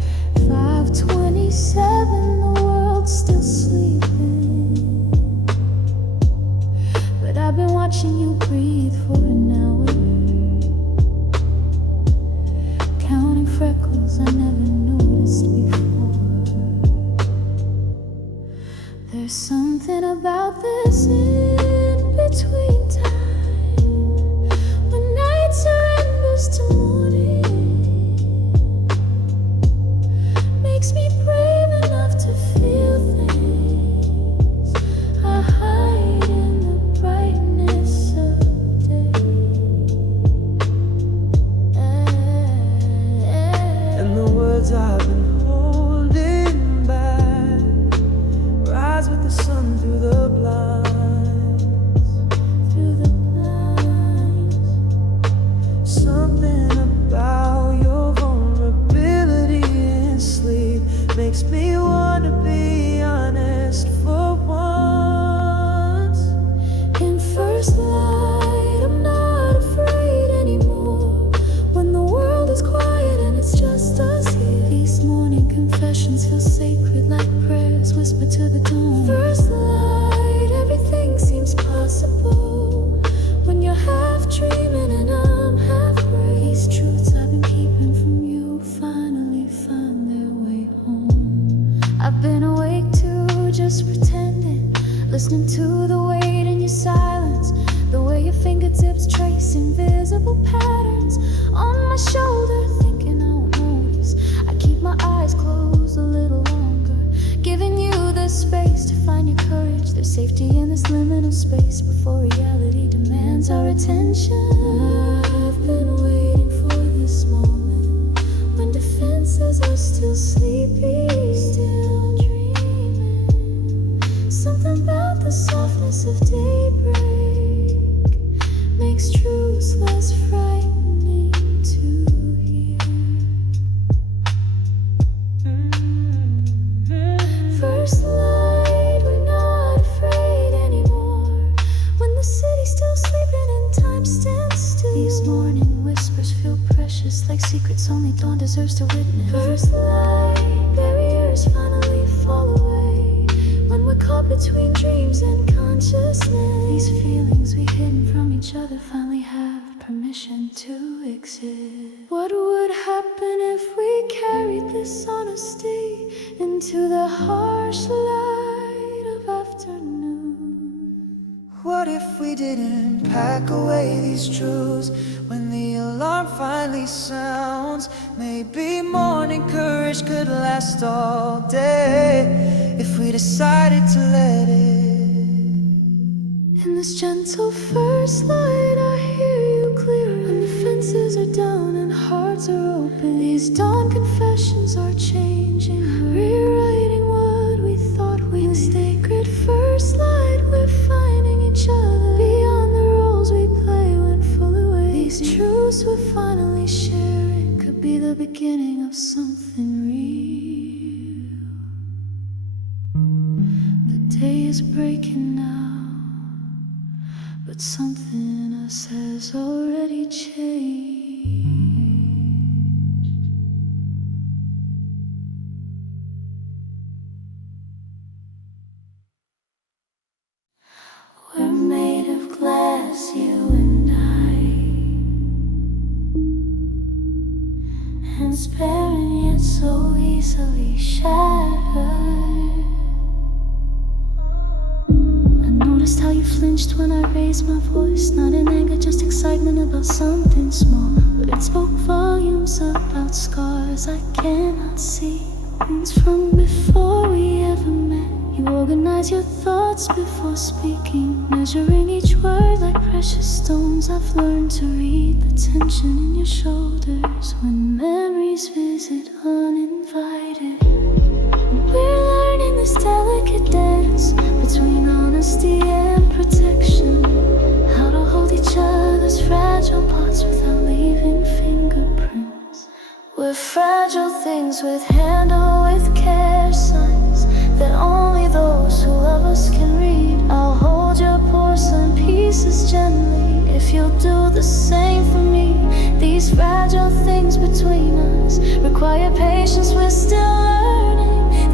27, the world's still sleeping, but I've been watching you breathe for an hour, counting freckles I never noticed before. There's something about this in between time, when night surrenders to morning, makes me brave enough to feel things I hide in the brightness of day. And the words I've been holding back rise with the sun through the blinds. Through the blinds, Something about your vulnerability in sleep makes me want to be honest for once. in first light, I'm not afraid anymore. When the world is quiet and it's just us here, these morning confessions feel sacred, like prayers whispered to the dawn. First light, everything seems possible when you're half dreaming and I'm half brave. These truths I've been keeping from you finally find their way home. I've been awake too, just pretending, listening to the weight in your silence, the way your fingertips trace invisible patterns on my shoulder, thinking I won't notice. I keep my eyes closed a little longer, giving you the space to find your courage. There's safety in this liminal space before reality demands our attention. I've been waiting for this moment, when defenses are still sleepy, still dreaming. Something about the softness of daybreak makes truths less frightening to hear. First light, we're not afraid anymore, when the city's still sleeping and time stands still. These morning whispers feel precious, like secrets only dawn deserves to witness. First light, barriers finally fall away, when we're caught between dreams and consciousness. These feelings we hidden from each other finally have permission to exist. What would happen if we carried this honesty into the harsh light of afternoon? What if we didn't pack away these truths when the alarm finally sounds? Maybe morning courage could last all day if we decided to let it. In this gentle first light, I hear you clearer. When the fences are down and hearts are open, these dawn confessions are changing, rewriting what we thought we knew. Sacred first light, we're finding each other beyond the roles we play when fully awake. These truths we're finally sharing could be the beginning of something real. The day is breaking now, but something in us has already changed. We're made of glass, you and I, transparent yet so easily shattered. Noticed how you flinched when I raised my voice, not in anger, just excitement about something small, but it spoke volumes about scars I cannot see, wounds from before we ever met. You organize your thoughts before speaking, measuring each word like precious stones. I've learned to read the tension in your shoulders when memories visit uninvited. We're learning this delicate dance between honesty and protection, how to hold each other's fragile parts without leaving fingerprints. We're fragile things with handle with care, signs that only those who love us can read. I'll hold your porcelain pieces gently if you'll do the same for me. These fragile things between us require patience, we're still learning.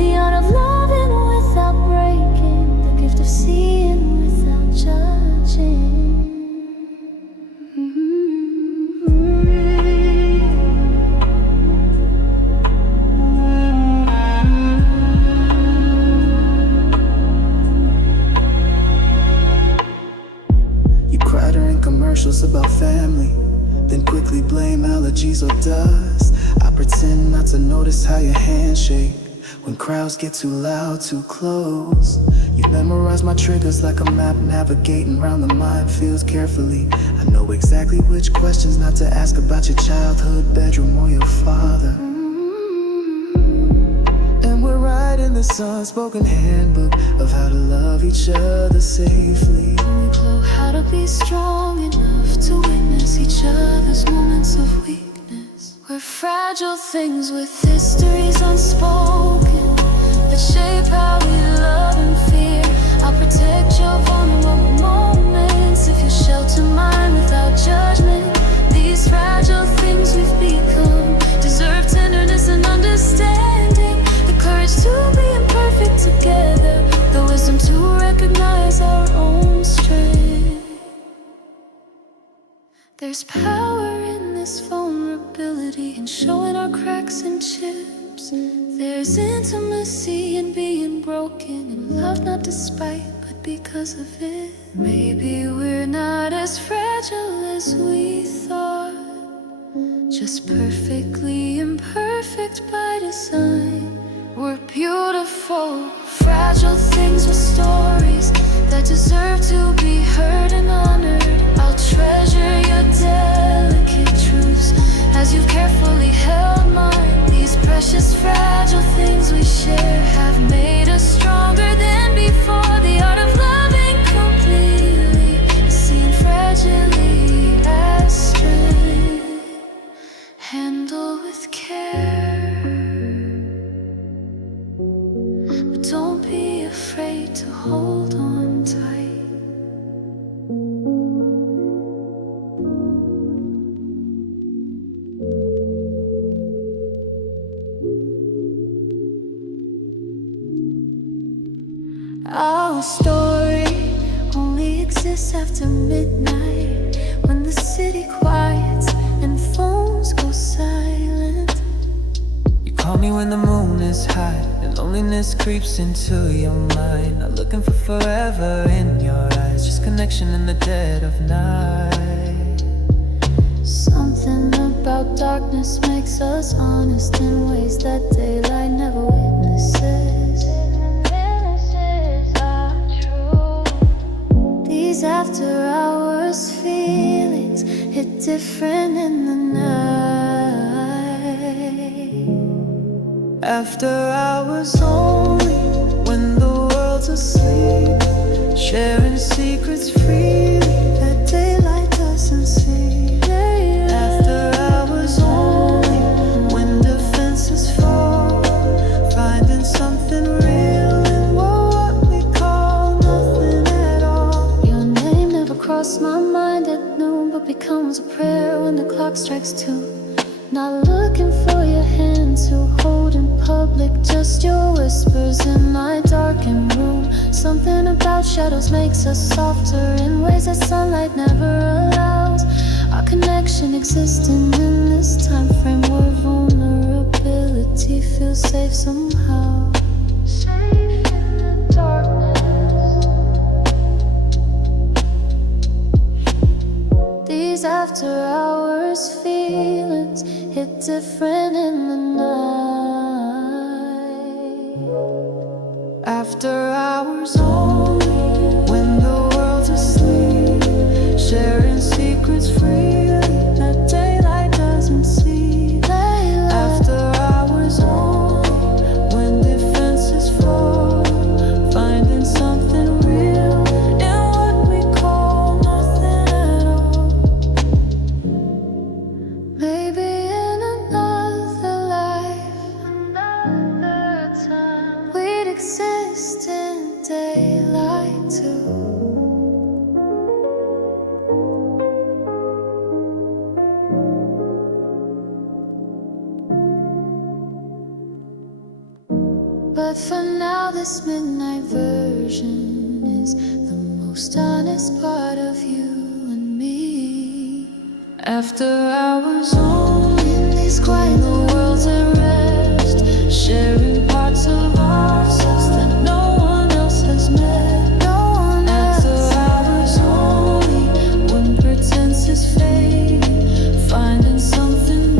allergies or dust. I pretend not to notice how your hands shake when crowds get too loud, too close. You've memorized my triggers like a map, navigating round the minefields carefully. I know exactly which questions not to ask about your childhood bedroom or your father. And we're writing this unspoken handbook of how to love each other safely. We glow how to be strong enough to witness each other's moments of weakness. We're fragile things with histories unspoken that shape how we love and fear. I'll protect your vulnerable moments if you shelter mine without judgment. These fragile things we've become deserve tenderness and understanding, the courage to be imperfect together, the wisdom to recognize our own strength. There's power in this vulnerability, in showing our cracks and chips. There's intimacy in being broken, and love not despite, but because of it. Maybe we're not as fragile as we thought, just perfectly imperfect by design. We're beautiful, fragile things with stories that deserve to be heard and honored. I'll treasure your delicate truths as you've carefully held mine. These precious fragile things we share have made us stronger than before. The art of loving completely, seeing fragility as strength. Handle with care, but don't be afraid to hold on tight. Our story only exists after midnight, when the city quiets and phones go silent. You call me when the moon is high and loneliness creeps into your mind. Not looking for forever in your eyes, just connection in the dead of night. Something about darkness makes us honest in ways that daylight never witnesses. These after hours feelings hit different in the night. After hours only, when the world's asleep, sharing secrets freely that daylight doesn't see. After hours only, when defenses fall, finding something real in what we call nothing at all. Your name never crossed my mind at noon, but becomes a prayer when the clock strikes 2. Not looking for your hand to hold in public, just your whispers in my darkened room. Something about shadows makes us softer in ways that sunlight never allows. Our connection existing in this time frame where vulnerability feels safe somehow. Safe in the darkness. These after hours feelings hit different in the night. After hours only, when the world's asleep, sharing secrets freely that daylight doesn't see. After hours only, when defenses fall, finding something real in what we call nothing at all. Maybe in another life, another time, we'd exist in daylight too. But for now, this midnight version is the most honest part of you and me. After hours only, In these quiet the world's at rest, sharing parts of ourselves that no one else has met. no one After else. hours only, when pretense is fading, finding something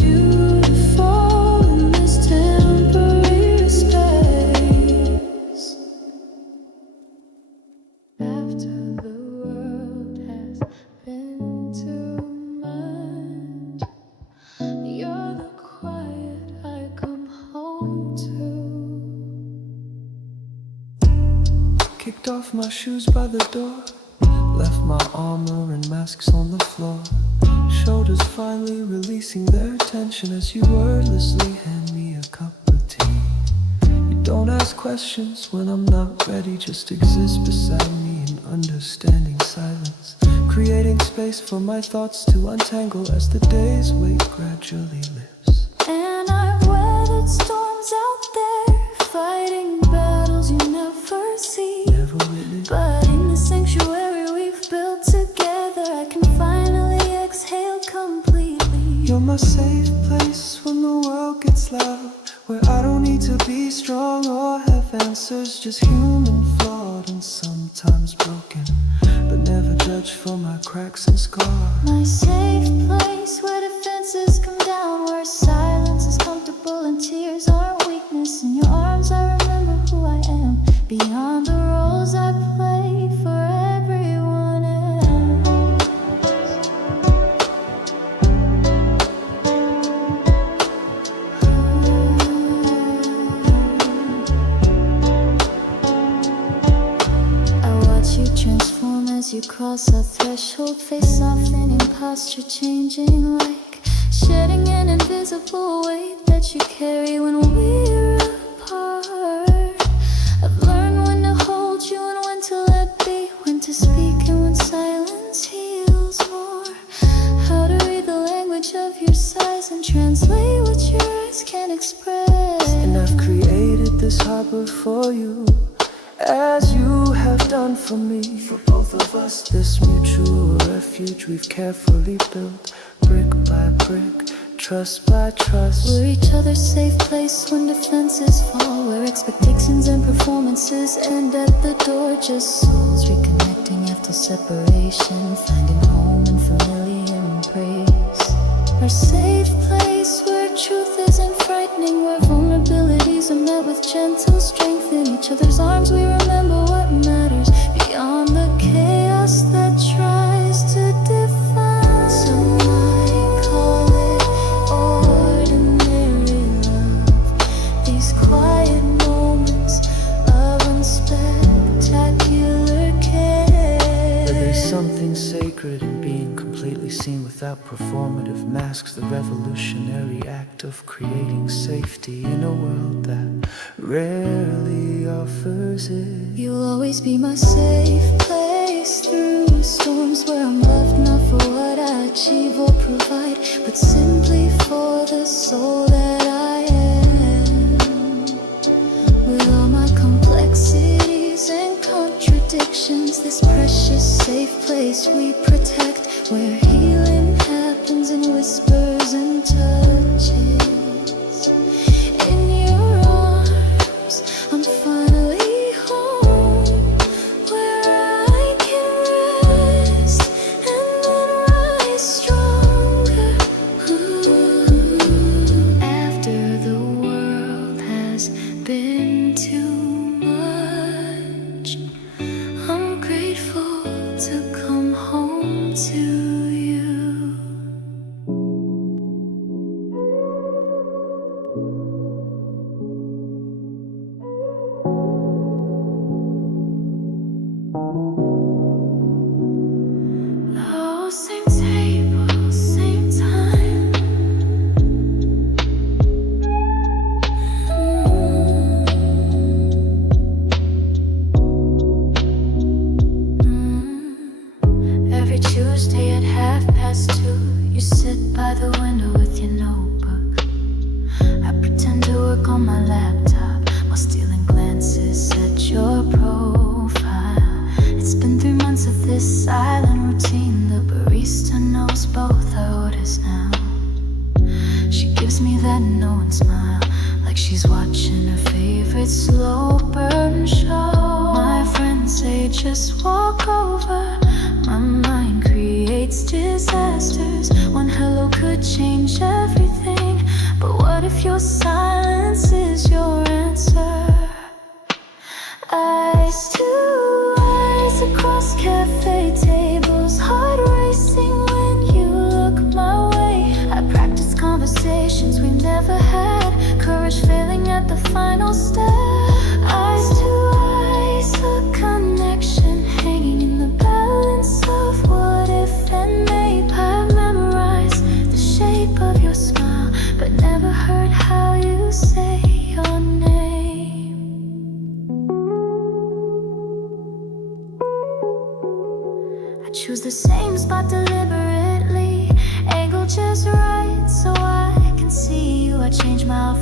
kicked off my shoes by the door, left my armor and masks on the floor. Shoulders finally releasing their tension as you wordlessly hand me a cup of tea. You don't ask questions when I'm not ready, just exist beside me in understanding silence, creating space for my thoughts to untangle as the day's weight gradually lifts. And I've weathered storms out there, fighting battles you never see. Never witnessed. But in the sanctuary we've built together, I can finally exhale completely. You're my safe place when the world gets loud, where I don't need to be strong or have answers, just human, flawed and sometimes broken, but never judged for my cracks and scars. My safe place where defenses come down, where silence is comfortable and tears aren't weakness. In your arms I remember who I am, beyond the roles I play for everyone else. I watch you transform as you cross our threshold, face softening, posture changing, like shedding an invisible weight that you carry when we're apart. I've learned when to hold you and when to let be, when to speak and when silence heals more. How to read the language of your sighs and translate what your eyes can't express. And I've created this harbor for you, as you have done for me. For both of us, this mutual refuge we've carefully built, brick by brick, trust by trust. We're each other's safe place when defenses fall, where expectations and performances end at the door. Just souls reconnecting after separation, finding home in familiar embrace. Our safe place where truth isn't frightening, where vulnerabilities are met with gentle strength. In each other's arms we remember what matters, beyond the chaos that tries to define. Some might call it ordinary love, these quiet moments of unspectacular care. But there's something sacred in being completely seen without performative masks, the revolutionary act of creating safety in a world that rarely offers it. You'll always be my safe place through storms, where I'm loved not for what I achieve or provide, but simply for the soul that I am. With all my complexities and contradictions, this precious safe place we protect, where healing happens in whispers and touches. In your arms I'm finally home, where I can rest and then rise stronger. After the world has been too much, I'm grateful to come home to you. Oh, same table, same time. Every Tuesday at 2:30, you sit by the window with your notebook. I pretend to work on my laptop while stealing glances at your profile. It's been 3 months of this silent routine. The barista knows both our orders now. She gives me that knowing smile, like she's watching her favorite slow burn show. My friends say just walk over. My mind creates disasters. One hello could change everything, but what if your silence is your answer? Eyes to eyes across cafe tables, heart racing when you look my way. I practice conversations we never had, courage failing at the final step. Eyes to eyes, a connection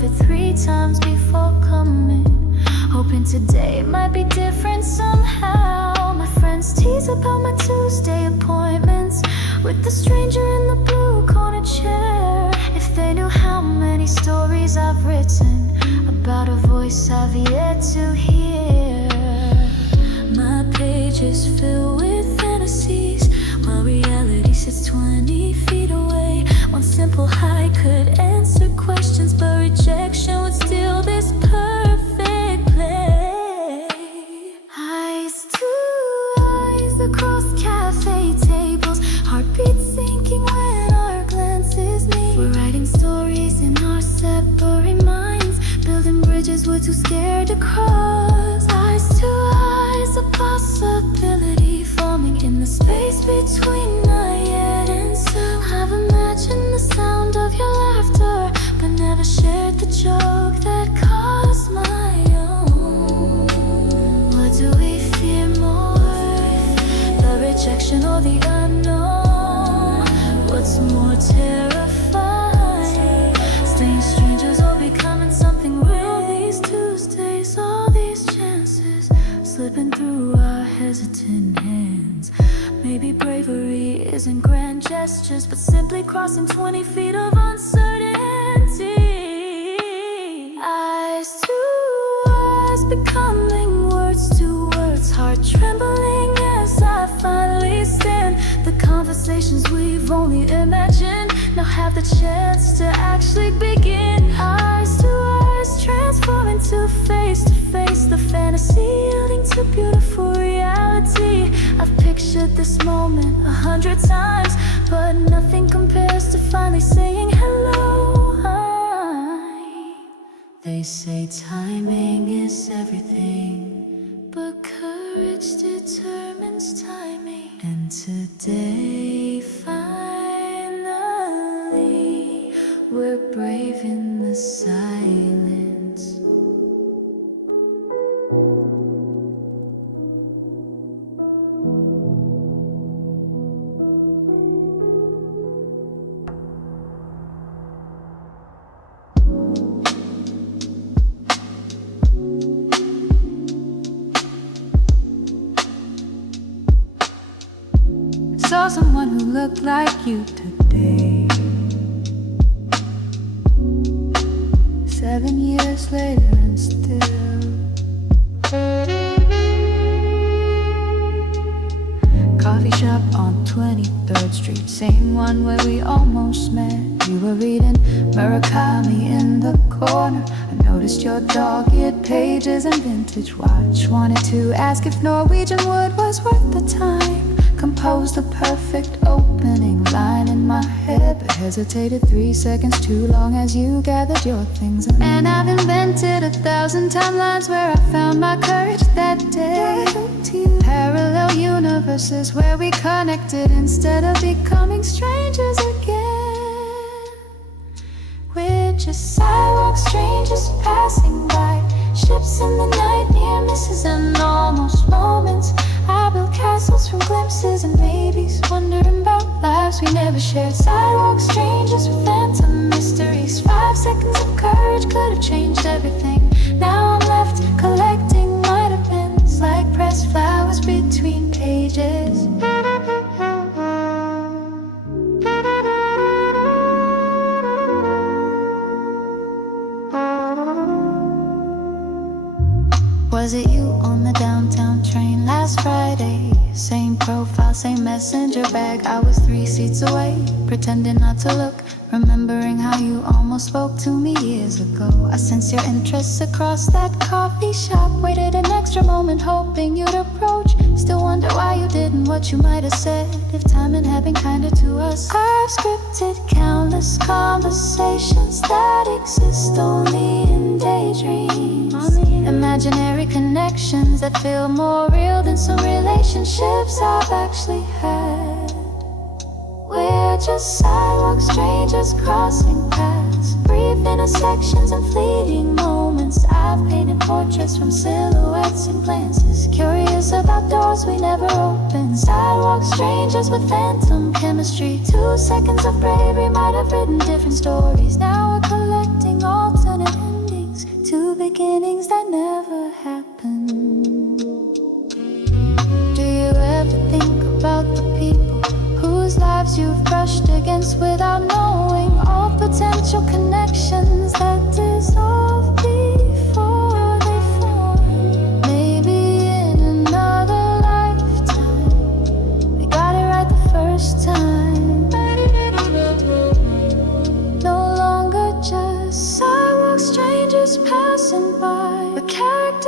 of it 3 times before coming, hoping today might be different somehow. My friends tease about my Tuesday appointments with the stranger in the blue corner chair. If they knew how many stories I've written about a voice I've yet to hear. My pages fill with fantasies while reality sits 20 feet away. One simple hi could answer questions, but rejection would steal this perfect play. Eyes to eyes across cafe tables, heartbeats sinking when our glances meet. We're writing stories in our separate minds, building bridges we're too scared to cross. Eyes to eyes, a possibility forming in the space between Nayad and Sue. I've imagined the sound of your laughter, but never shared the joke that caused my own. What do we fear more, the rejection or the unknown? What's more terrifying, staying strangers or becoming something real? These Tuesdays, all these chances slipping through our hesitant hands. Maybe bravery isn't grand gestures, but simply crossing 20 feet of uncertainty. Eyes to eyes, becoming words to words, heart trembling as I finally stand. The conversations we've only imagined now have the chance to actually begin. Eyes to eyes, transform into face to face, the fantasy yielding to beautiful reality. I've pictured this moment 100 times, but nothing compares to finally saying hello. Hi. They say timing is everything, but courage determines timing. And today, finally, we're brave in the silence. Saw someone who looked like you today. 7 years later and still coffee shop on 23rd Street, same one where we almost met. You were reading Murakami in the corner. I noticed your dog-eared pages and vintage watch. Wanted to ask if Norwegian wood was worth the time. Composed the perfect opening line in my head, but hesitated 3 seconds too long as you gathered your things. And I've invented 1,000 timelines where I found my courage that day. Parallel universes where we connected instead of becoming strangers again. We're just sidewalk strangers passing by, ships in the night, near misses and almost moments. I built castles from glimpses and babies, wondering about lives we never shared. Sidewalk strangers with phantom mysteries. 5 seconds of courage could have changed everything. Now I'm left collecting might have beens like pressed flowers between pages. Was it you on the downtown train last Friday? Same profile, same messenger bag. I was 3 seats away, pretending not to look, remembering how you almost spoke to me years ago. I sense your interests across that coffee shop. Waited an extra moment, hoping you'd approach. Still wonder why you didn't, what you might have said if timing had been kinder to us. I've scripted countless conversations that exist only in daydreams. Imaginary connections that feel more real than some relationships I've actually had. We're just sidewalk strangers crossing paths, brief intersections and fleeting moments. I've painted portraits from silhouettes and glances, curious about doors we never opened. Sidewalk strangers with phantom chemistry. 2 seconds of bravery might have written different stories. Now we're collecting alternate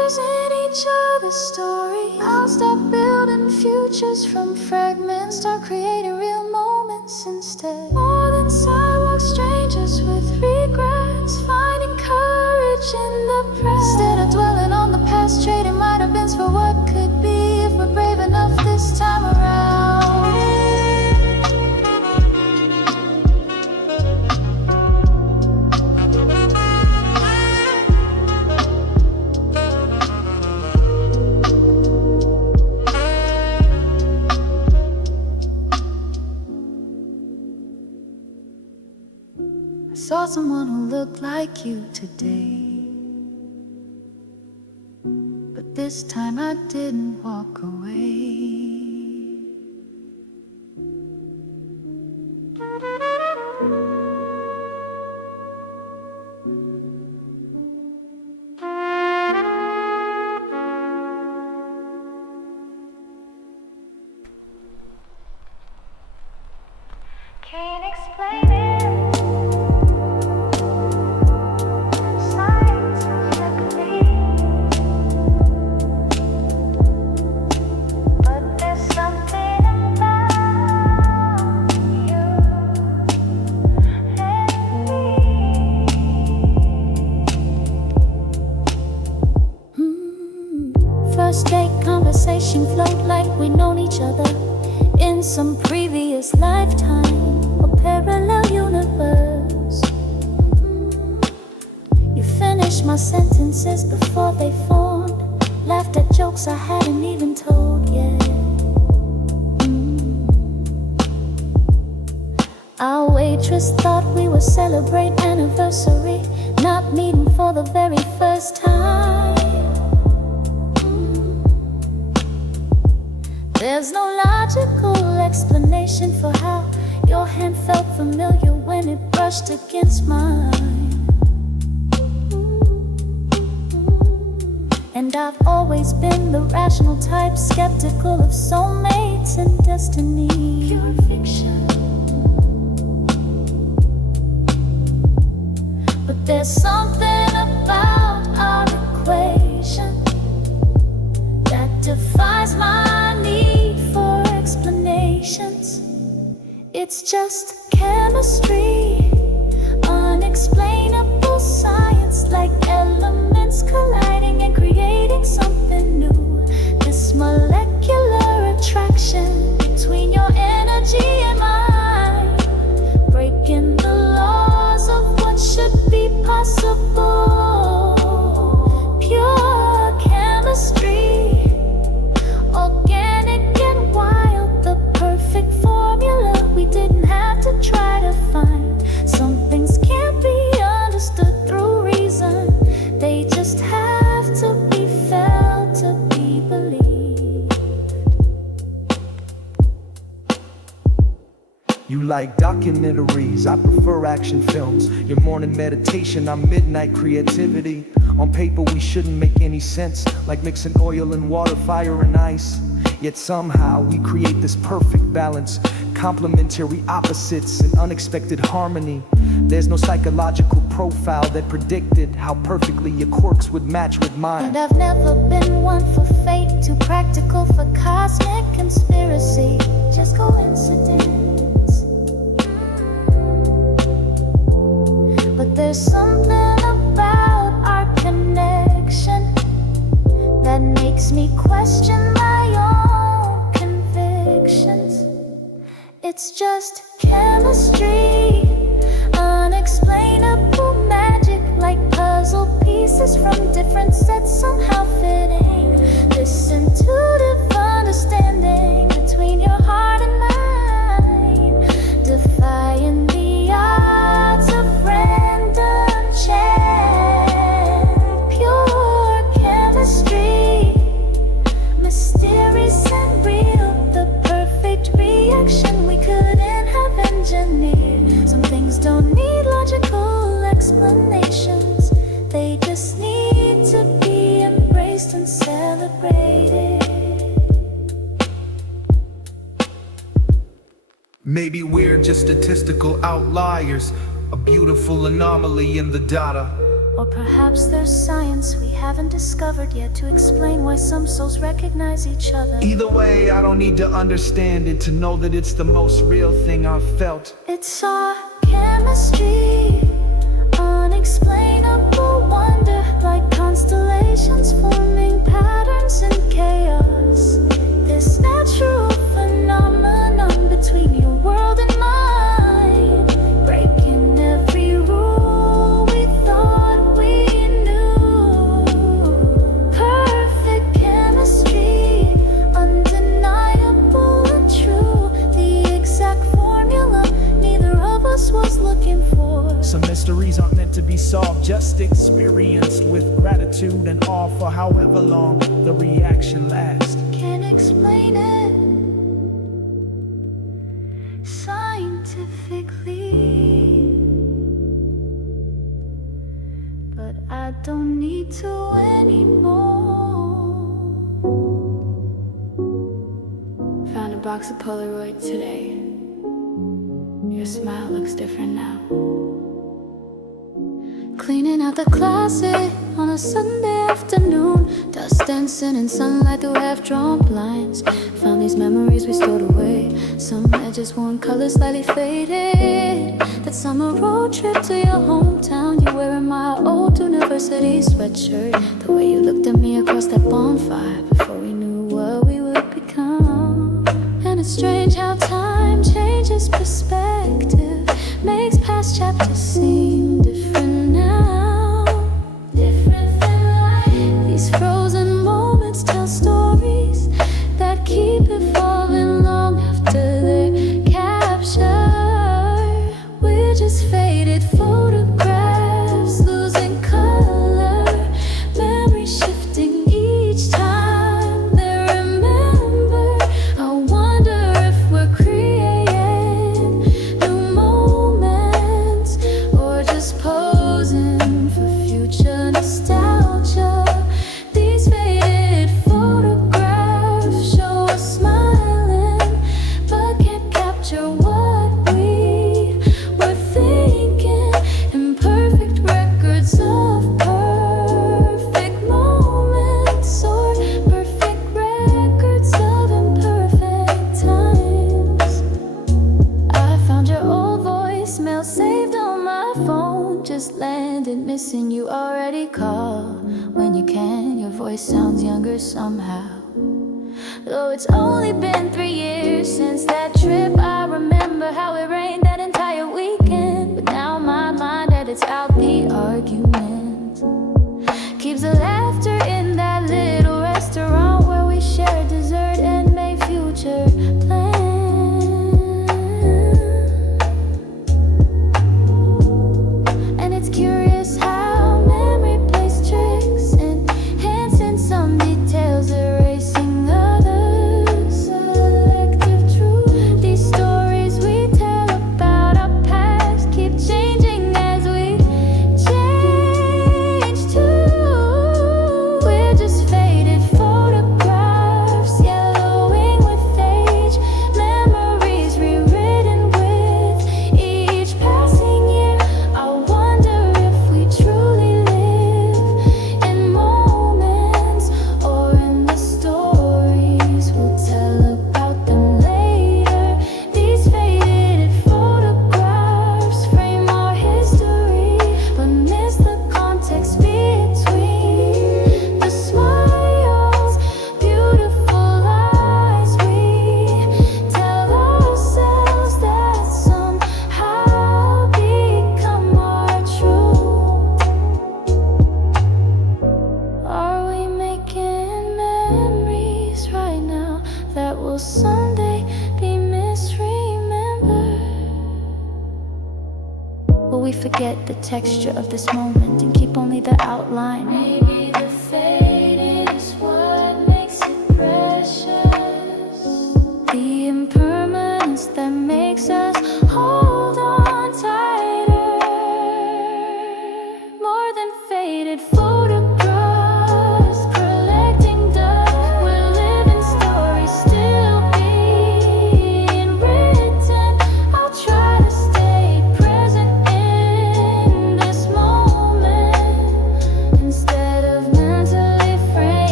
chapters in each other's story. I'll stop building futures from fragments, start creating real moments instead. More than sidewalk strangers with regrets, finding courage in the present. Instead of dwelling on the past, trading might have been for what could be if we're brave enough this time around. I saw someone who looked like you today, but this time I didn't walk away. Can't explain it. Signs reflect me, but there's something about you and me. First date conversation flowed like we'd known each other in some previous lifetime or parallel universe. You finished my sentences before they formed, laughed at jokes I hadn't even told yet. Our waitress thought we would celebrate anniversary, not meeting for the very first time. There's no logical explanation for how your hand felt familiar when it brushed against mine. And I've always been the rational type, skeptical of soulmates and destiny. Pure fiction. But there's something about our equation that defies my need for explanations. It's just chemistry, unexplainable science, like elements colliding and creating something new. This molecular attraction between your energy and mine, breaking the laws of what should be possible. Pure chemistry, organic and wild, the perfect formula we didn't have to try to find. Some things can't be understood through reason, they just have to be felt to be believed. You like documentaries, I prefer action films. Your morning meditation, I'm midnight creativity. On paper we shouldn't make any sense, like mixing oil and water, fire and ice. Yet somehow we create this perfect balance, complementary opposites and unexpected harmony. There's no psychological profile that predicted how perfectly your quirks would match with mine. And I've never been one for fate, too practical for cosmic conspiracy, just coincidence. But there's something about our connection that makes me question my own convictions. It's just chemistry, unexplainable magic, like puzzle pieces from different sets somehow fitting. This intuitive understanding between your heart and mine, defying the odds of random chance. Pure chemistry, mysterious and real, the perfect reaction we couldn't have engineered. Some things don't need logical explanations, they just need to be embraced and celebrated. Maybe we're just statistical outliers, a beautiful anomaly in the data. Or perhaps there's science we haven't discovered yet to explain why some souls recognize each other. Either way, I don't need to understand it to know that it's the most real thing I've felt. It's our chemistry, unexplainable wonder, like constellations forming patterns in chaos. This natural phenomenon between your world and mine, breaking every rule we thought we knew. Perfect chemistry, undeniable and true. The exact formula neither of us was looking for. Some mysteries aren't meant to be solved, just experienced with gratitude and awe for however long the reaction lasts. Can't explain it scientifically, but I don't need to anymore. Found a box of Polaroids today. Your smile looks different now. Cleaning out the closet on a Sunday afternoon, dust dancing in sunlight through half-drawn blinds. Found these memories we stored away, some edges worn, colors slightly faded. That summer road trip to your hometown, you wearing my old university sweatshirt. The way you looked at me across that bonfire before we knew what we would become. And it's strange how time changes perspective, makes past chapters seem different now. Different than life. These frozen moments tell stories that keep evolving long after their capture. We're just faded photographs, losing color, memory shifting each time they remember. I wonder if we're creating new moments or just posing for future nostalgia. These faded photographs show us smiling, but can't capture what we were thinking. Imperfect records of perfect moments, or perfect records of imperfect times. I found your old voicemail saved on my phone. Just landed, missing you already call. When you can, your voice sounds younger somehow. Though it's only been 3 years since that trip, I remember how it rained that entire weekend. But now my mind edits out the arguments, keeps the laughter in that little restaurant where we shared dessert and made future plans. And it's curious how memory plays tricks, enhancing some details, erasing others. Selective truth. These stories we tell about our past keep changing as we change too. We're just faded photographs, yellowing with age, memories rewritten with each passing year. I wonder if we truly live in moments or in the stories we'll tell about them later. These faded photographs frame our history, but miss the context between the smiles, beautiful lies we tell ourselves that somehow become our truth. Are we making memories right now that will someday be misremembered? Will we forget the texture of this moment and keep only the outline? Maybe the faded is what makes it precious. The impermanence that makes us hold on tighter. More than faded photographs, collecting dust. We're living stories still being written. I'll try to stay present in this moment.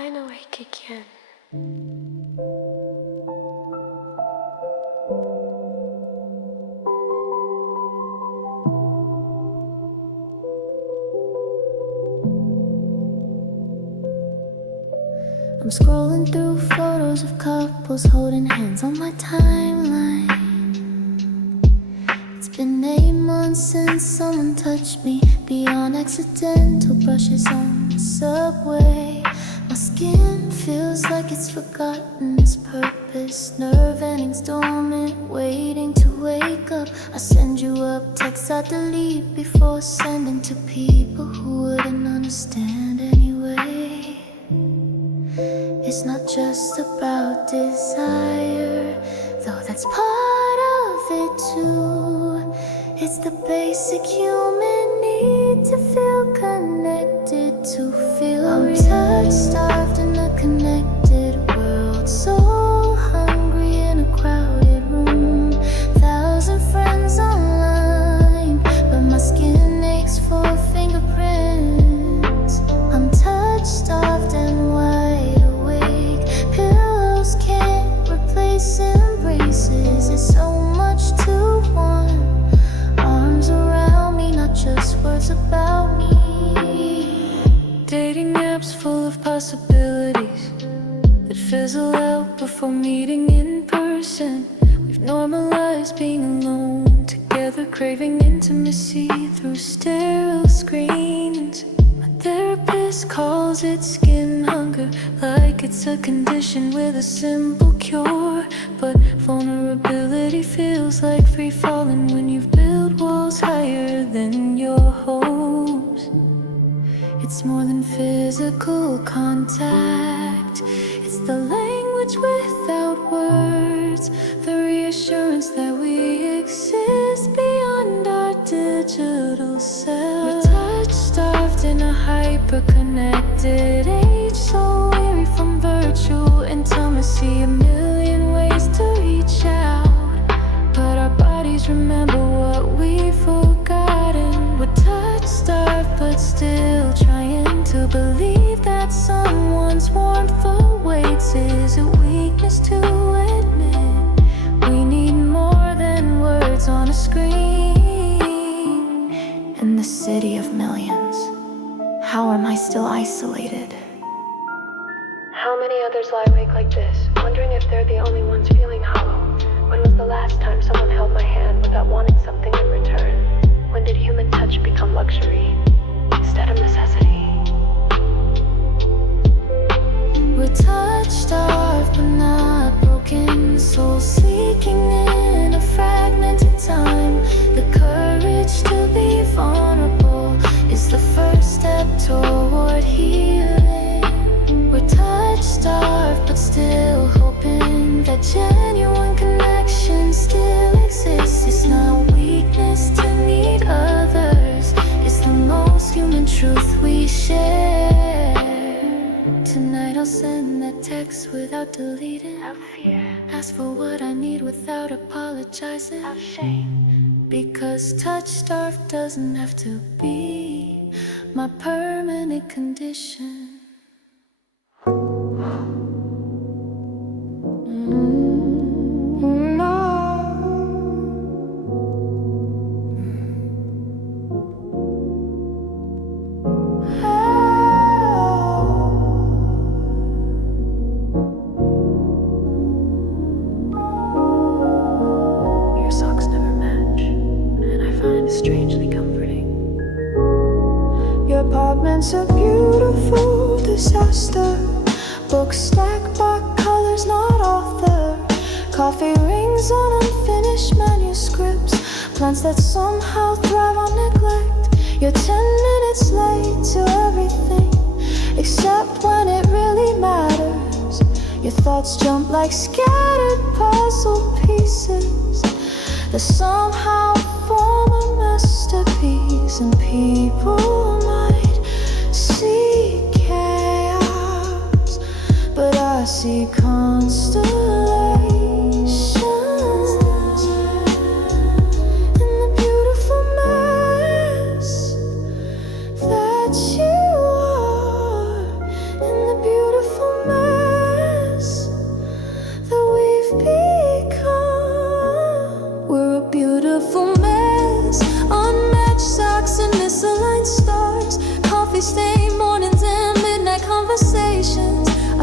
lying awake again. I'm scrolling through photos of couples holding hands on my timeline. It's been 8 months since someone touched me beyond accidental brushes on the subway. My skin feels like it's forgotten its purpose. Nerve endings dormant, waiting to wake up. I send you up texts I delete before sending to people who wouldn't understand anyway. It's not just about desire, though that's part of it too. It's the basic human need to feel connected, to feel I'm touch-starved in a connected world, so hungry in a crowded room. 1,000 friends online, but my skin aches for fingerprints. I'm touch-starved and wide awake. Pillows can't replace embraces. It's so much to want. Arms around me, not just words about me. Dating apps full of possibilities that fizzle out before meeting in person. We've normalized being alone together, craving intimacy through sterile screens. My therapist calls it skin hunger, like it's a condition with a simple cure. But vulnerability feels like free falling when you've built walls higher than your hopes. It's more than physical contact. It's the language without words, the reassurance that we exist beyond our digital selves. We're touch-starved in a hyper-connected age, so weary from virtual intimacy. A million ways to reach out, but our bodies remember what we've forgotten. We're touch-starved, but still trying to believe that someone's warmth awaits. Is it weakness to admit we need more than words on a screen? In the city of millions, how am I still isolated? How many others lie awake like this, wondering if they're the only ones feeling hollow? When was the last time someone held my hand without wanting something in return? When did human touch become luxury instead of necessity? We're touch-starved but not broken, soul seeking in a fragmented time. The courage to be vulnerable is the first step toward healing. We're touch-starved but still hoping that genuine connection still exists. It's not weakness to need others, it's the most human truth we share. Tonight I'll send that text without deleting. Without fear, Ask for what I need without apologizing. without shame. Because touch-starved doesn't have to be my permanent condition. Your socks never match, and I find it strangely comforting. Your apartment's a beautiful disaster. Books stacked by colors, not author. Coffee rings on unfinished manuscripts. Plans that somehow thrive on neglect. You're 10 minutes late to everything, except when it really matters. Your thoughts jump like scattered puzzle pieces that somehow form a masterpiece. And people might see chaos, but I see constellations in the beautiful mess that you are, in the beautiful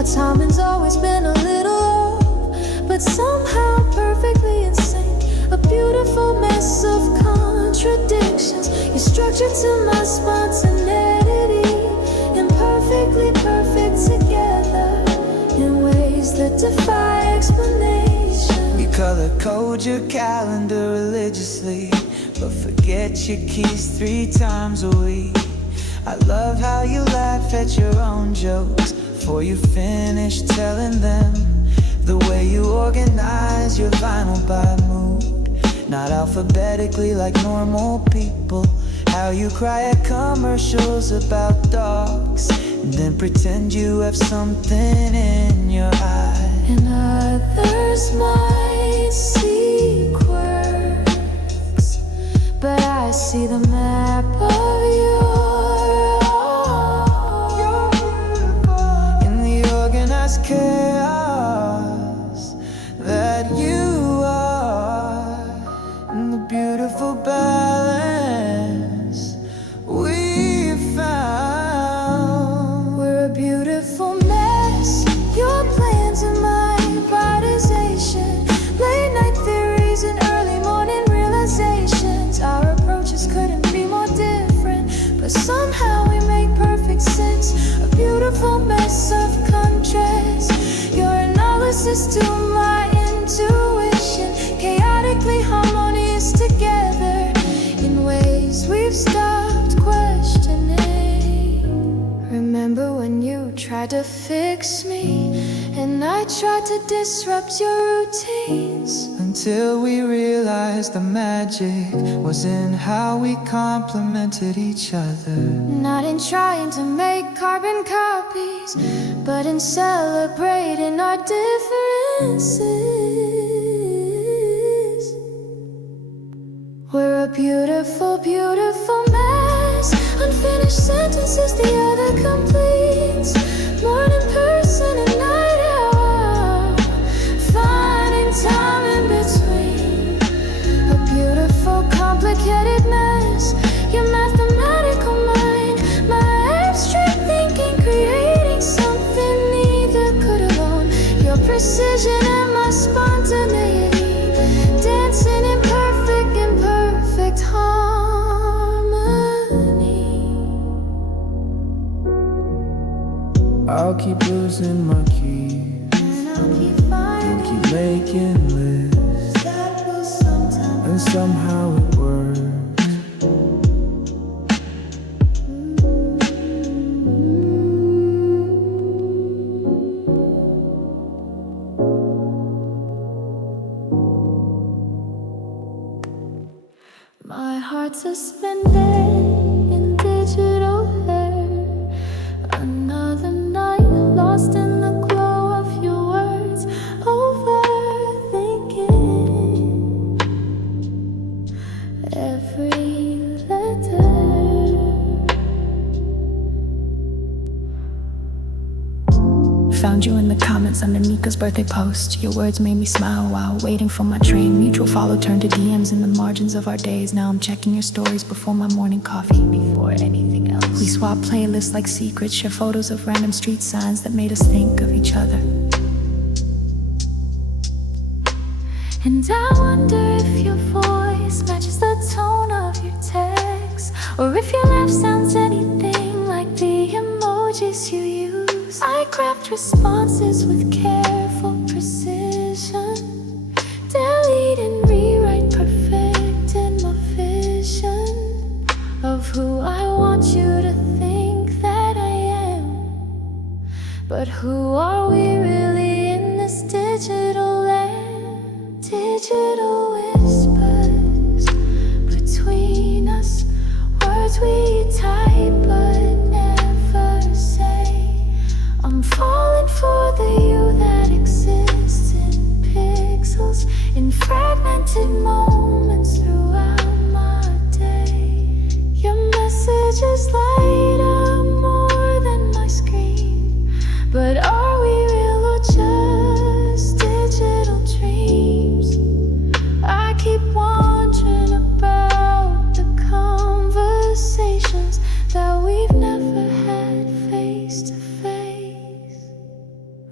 timing's always been a little off, but somehow perfectly in sync. A beautiful mess of contradictions. You're structured to my spontaneity, imperfectly perfect together in ways that defy explanation. You color code your calendar religiously, but forget your keys 3 times a week. I love how you laugh at your own jokes before you finish telling them. The way you organize your vinyl by mood, not alphabetically like normal people. How you cry at commercials about dogs and then pretend you have something in your eye. And others might see quirks, but I see the map of your in the organized chaos that you are, and the beautiful balance we found. We're a beautiful mess. Your plans and my improvisation, late night theories and early morning realizations. Our approaches couldn't be more different, but somehow we make perfect sense. A beautiful mess of contrast. Your analysis to my intuition, chaotically harmonious together in ways we've stopped questioning. Remember when you tried to fix me and I tried to disrupt your routines? Until we realized the magic was in how we complemented each other. Not in trying to make carbon copies, but in celebrating our differences. We're a beautiful, beautiful mess. Unfinished sentences, the other completes. Morning person and night hour, finding time in between. A beautiful, complicated mess. Your mathematical mind, my abstract thinking, creating something neither could alone. Your precision and my spontaneity, dancing in perfect harmony. I'll keep losing my keys, And I'll keep finding, keep making lists, that will sometime. and somehow it works. My heart's suspended in digital hair. Another night lost in the glow of your words. Overthinking every letter. Found you in the comments under Nika's birthday post. Your words made me smile while waiting for my train. Mutual follow turned to DMs in the margins of our days. Now I'm checking your stories before my morning coffee, before anything else. We swap playlists like secrets, share photos of random street signs that made us think of each other. And I wonder if your voice matches the tone of your text, or if your laugh sounds anything like the emojis you use. I craft responses with careful precision, delete and rewrite, perfect in my vision of who I want you to think that I am. But who are we really in this digital land? Digital whispers between us, words we type but never say. I'm falling for the you that exists in pixels, in fragmented moments throughout my day. Your messages light up more than my screen, but are we real or just digital dreams? I keep wondering about the conversations that we've never had face to face.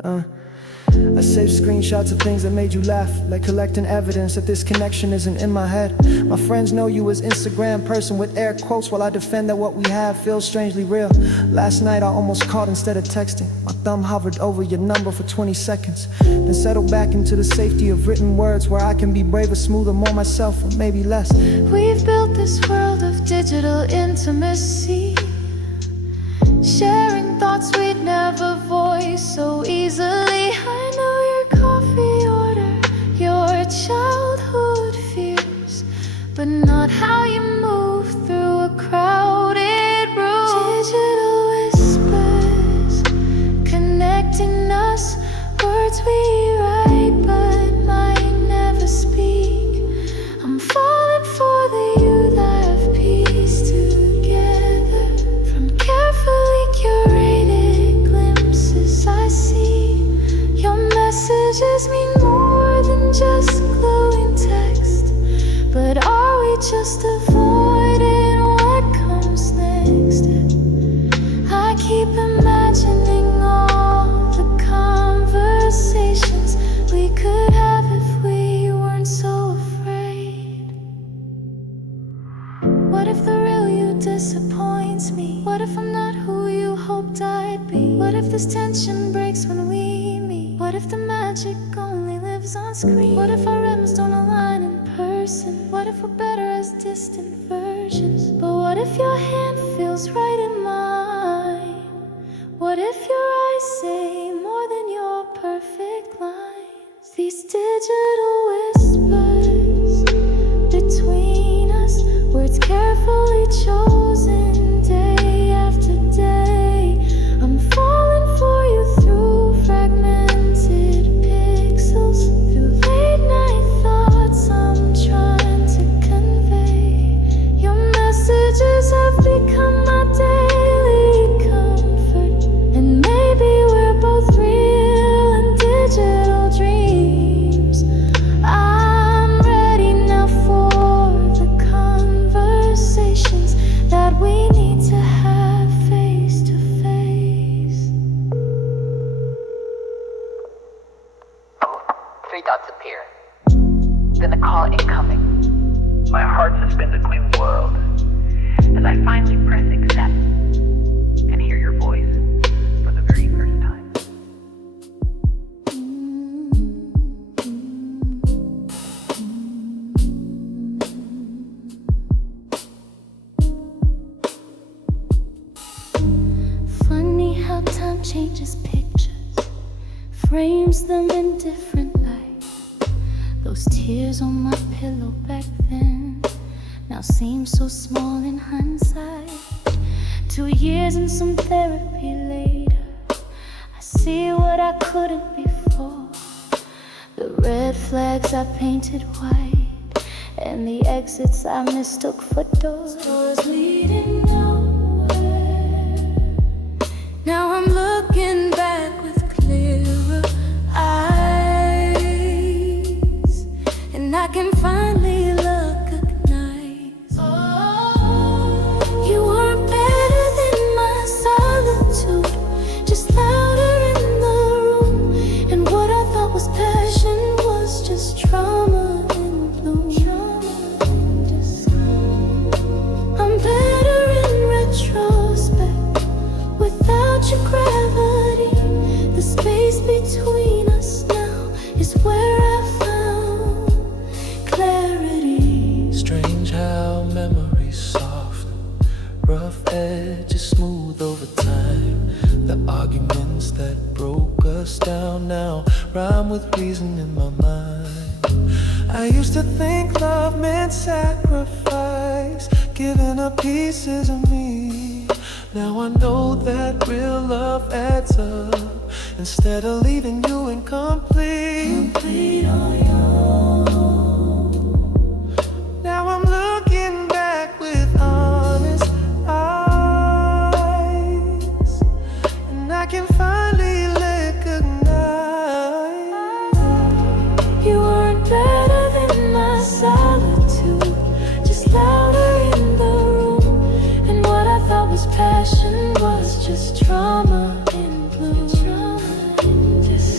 I save screenshots of things that made you laugh, like collecting evidence that this connection isn't in my head. My friends know you as Instagram person with air quotes, while I defend that what we have feels strangely real. Last night I almost called instead of texting. My thumb hovered over your number for 20 seconds, then settled back into the safety of written words, where I can be braver, smoother, more myself, or maybe less. We've built this world of digital intimacy, sharing thoughts we'd never voice so easily. I know your coffee order, your childhood fears, but not how you move through a crowded room. Digital whispers connecting us, words we write but might never speak. I'm falling for the you that I've pieced together from carefully curated glimpses I see. Your messages mean more than just glowing text, but are we just avoiding what comes next? I keep imagining all the conversations we could have if we weren't so afraid. What if the real you disappoints me? What if I'm not who you hoped I'd be? What if this tension breaks when we meet? What if the magic only lives on screen? What if our rhythms don't align in person? What if we're better as distant versions? But what if your hand feels right in mine? What if your eyes say more than your perfect lines? These digital whispers between us, words carefully chosen day after day. I'm falling for you through fragmented pixels, through late night thoughts I'm trying to convey. Your messages have become my daily comfort, and maybe we're both real and digital dreams. I'm ready now for the conversations that we need to have face to face. Three dots appear. Then a call incoming. My heart has been the clean world. As I finally press accept and hear your voice for the very first time. Funny how time changes pictures, frames them in different light. Those tears on my pillow back then now seem so small in hindsight. 2 years and some therapy later, I see what I couldn't before. The red flags I painted white, and the exits I mistook for doors. Doors leading nowhere. Now I'm looking back with clearer eyes, and I can finally recognize you weren't better than my solitude, just louder in the room. And what I thought was passion was just trauma in bloom. I'm better in retrospect without your gravity. The space between us now is where I found clarity. Strange how memories soften, rough edges smooth over time. The arguments that broke us down now rhyme with reason in my mind. I used to think love meant sacrifice, giving up pieces of me. Now I know that real love adds up, instead of leaving you incomplete. Complete on your own. Now I'm looking back with honest eyes, and I can finally recognize You weren't better than my solitude, just louder in the room. And what I thought was passion was just trauma in bloom.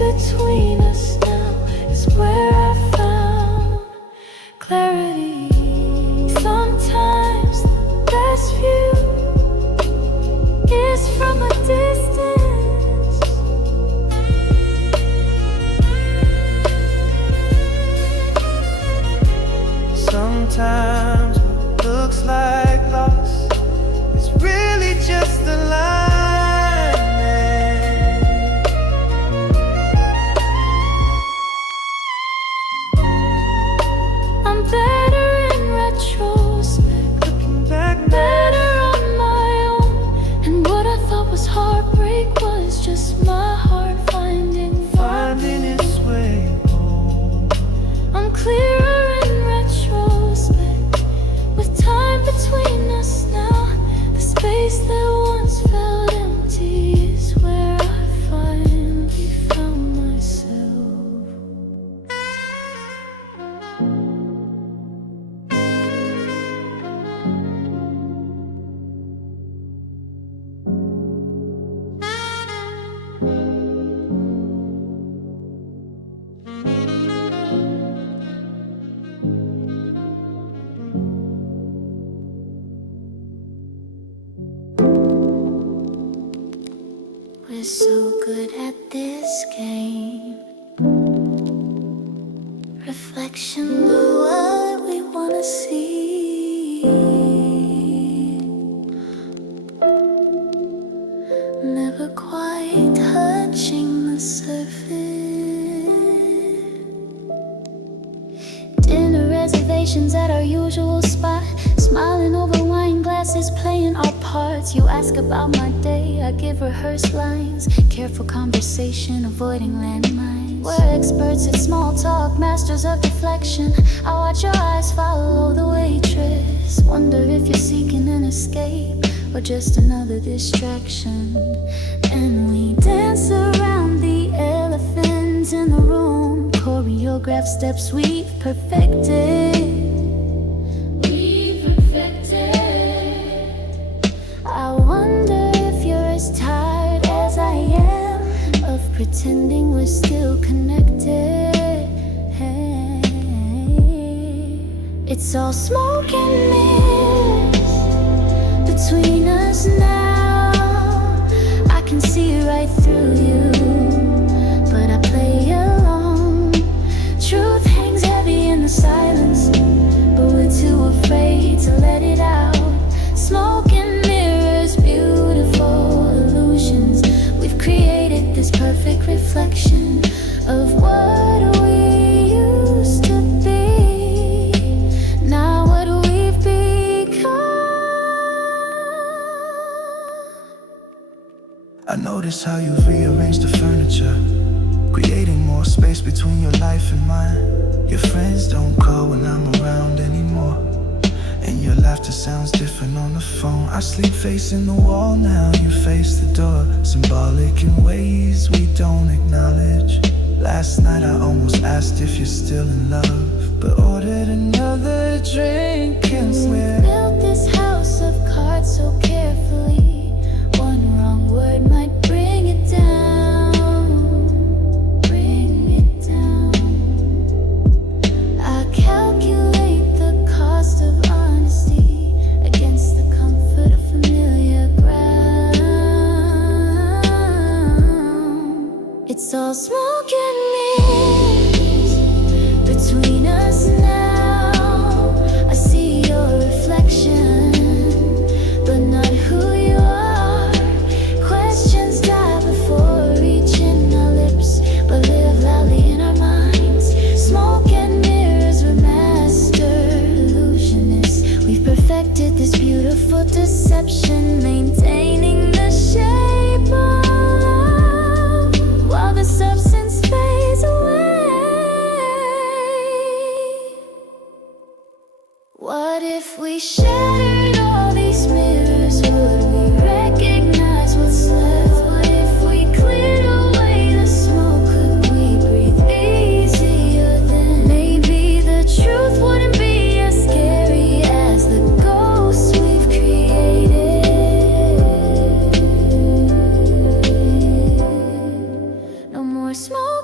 between us now is where I found clarity. Sometimes the best view is from a distance. Sometimes what looks like loss is really just a alignment. I'm better in retrospect, looking back better on my own. And what I thought was heartbreak was just my heart finding its way home. I'm clearer in retrospect, with time between us now. The space that once felt empty is where I finally found myself. We're so good at this game. Reflection of what we wanna see. Never quite touching the surface. Dinner reservations at our usual spot. Smiling over wine glasses, playing our parts. You ask about my day, I give rehearsed lines. Careful conversation, avoiding landmines. We're experts at small talk, masters of deflection. I watch your eyes follow the waitress. Wonder if you're seeking an escape or just another distraction. And we dance around the elephant in the room. Choreographed steps we've perfected. I wonder if you're as tired as I am of pretending we're still connected. It's all smoke and mirrors between us now. I can see right through you, but I play along. Truth hangs heavy in the silence, but we're too afraid to let it out. Smoke and illusions. We've created this perfect reflection of what we used to be. Now what we've become. I notice how you've rearranged the furniture, creating more space between your life and mine. Your friends don't call when I'm around anymore, and your laughter sounds different on the phone. I sleep facing the wall now, you face the door. Symbolic in ways we don't acknowledge. Last night I almost asked if you're still in love, but ordered another drink instead. Built this house of cards so carefully. One wrong word might bring it down. Bring it down. I calculate the cost of honesty against the comfort of familiar ground. It's all smoke and mirrors between us now. I see your reflection, but not who you are. Questions die before reaching our lips, but live loudly in our minds. Smoke and mirrors, we're master illusionists. We've perfected this beautiful deception, maintaining the shape of love while the substance fades away. What if we shattered all these mirrors? Would we recognize what's left? What if we cleared away the smoke? Could we breathe easier then? Maybe the truth wouldn't be as scary as the ghosts we've created. No more smoke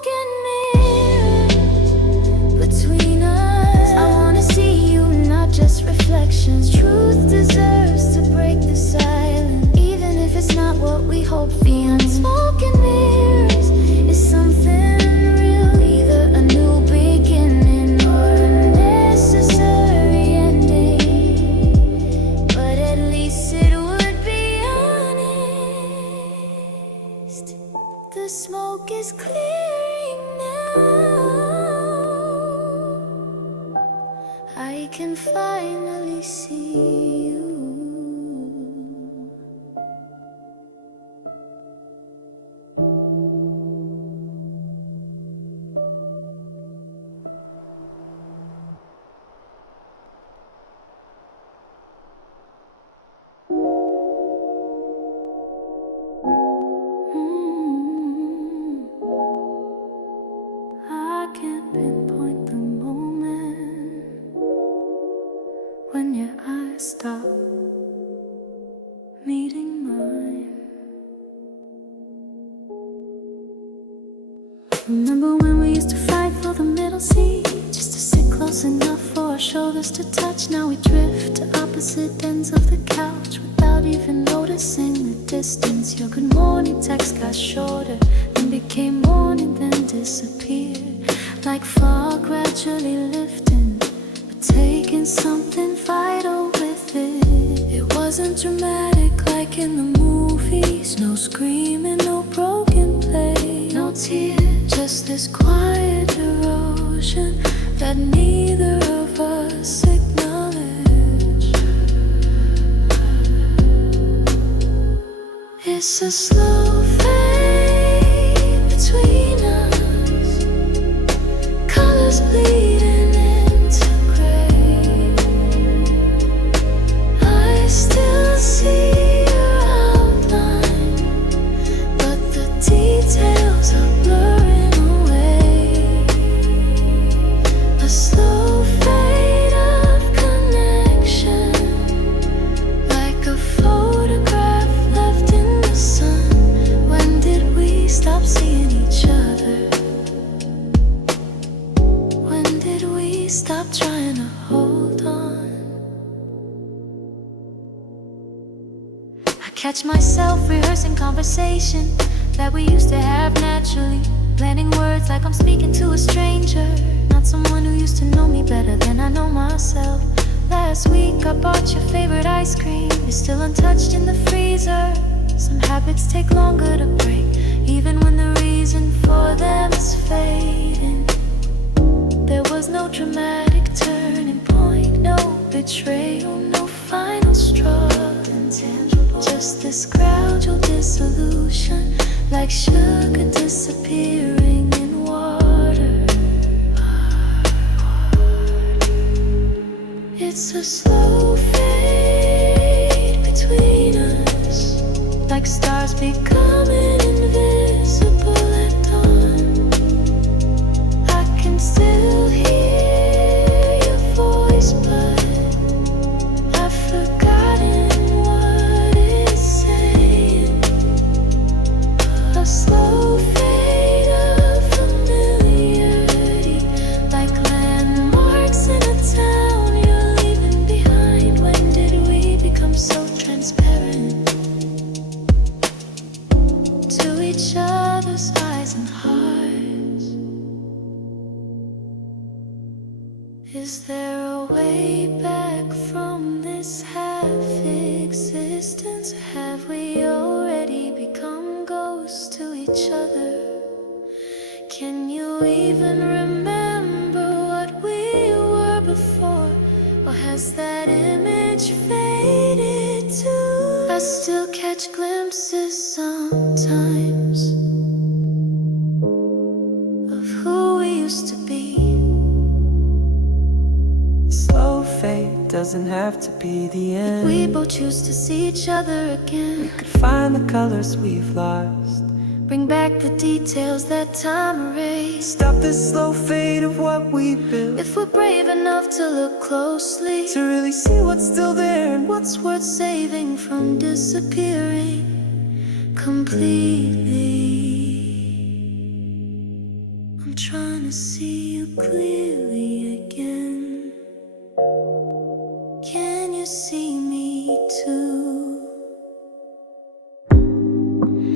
hope the unspoken mirrors is something real, either a new beginning or a necessary ending. But at least it would be honest. The smoke is clearing now. I can finally see you. I can't pinpoint the moment when your eyes stop meeting mine. Remember when we used to fight for the middle seat, just to sit close enough for our shoulders to touch? Now we drift to opposite ends of the couch without even noticing the distance. Your good morning text got shorter, then became morning, then disappeared, like fog gradually lifting, but taking something vital with it. It wasn't dramatic like in the movies, no screaming, no broken play, no tears, just this quiet erosion that neither of us acknowledge. It's a slow fade between us, colors bleeding into gray. I still see your outline, but the details are blurring away. A slow fade of connection, like a photograph left in the sun. When did we stop seeing each other? When did we stop trying to hold on? I catch myself rehearsing conversation that we used to have naturally, blending words like I'm speaking to a stranger, not someone who used to know me better than I know myself. Last week I bought your favorite ice cream, it's still untouched in the freezer. Some habits take longer to break, even when the reason for them is fading. There was no dramatic turning point, no betrayal, no final straw, just this gradual dissolution, like sugar disappearing in water. It's a slow fade between us, like stars becoming invisible at dawn. I can still hear your voice, but I've forgotten what it's saying. A slow fade of familiarity, like landmarks in a town you're leaving behind. When did we become so transparent to each other's eyes and hearts? Is there a way back from this half-existence? Or have we already become ghosts to each other? Can you even remember what we were before? Or has that image faded too? I still catch glimpses sometimes of who we used to be. Slow fade doesn't have to be the end. We both choose to see each other again. Could find the colors we've lost, Bring back the details that time erased. stop this slow fade of what we built, If we're brave enough to look closely, to really see what's still there and what's worth saving from disappearing completely. I'm trying to see you clearly again. Can you see me too?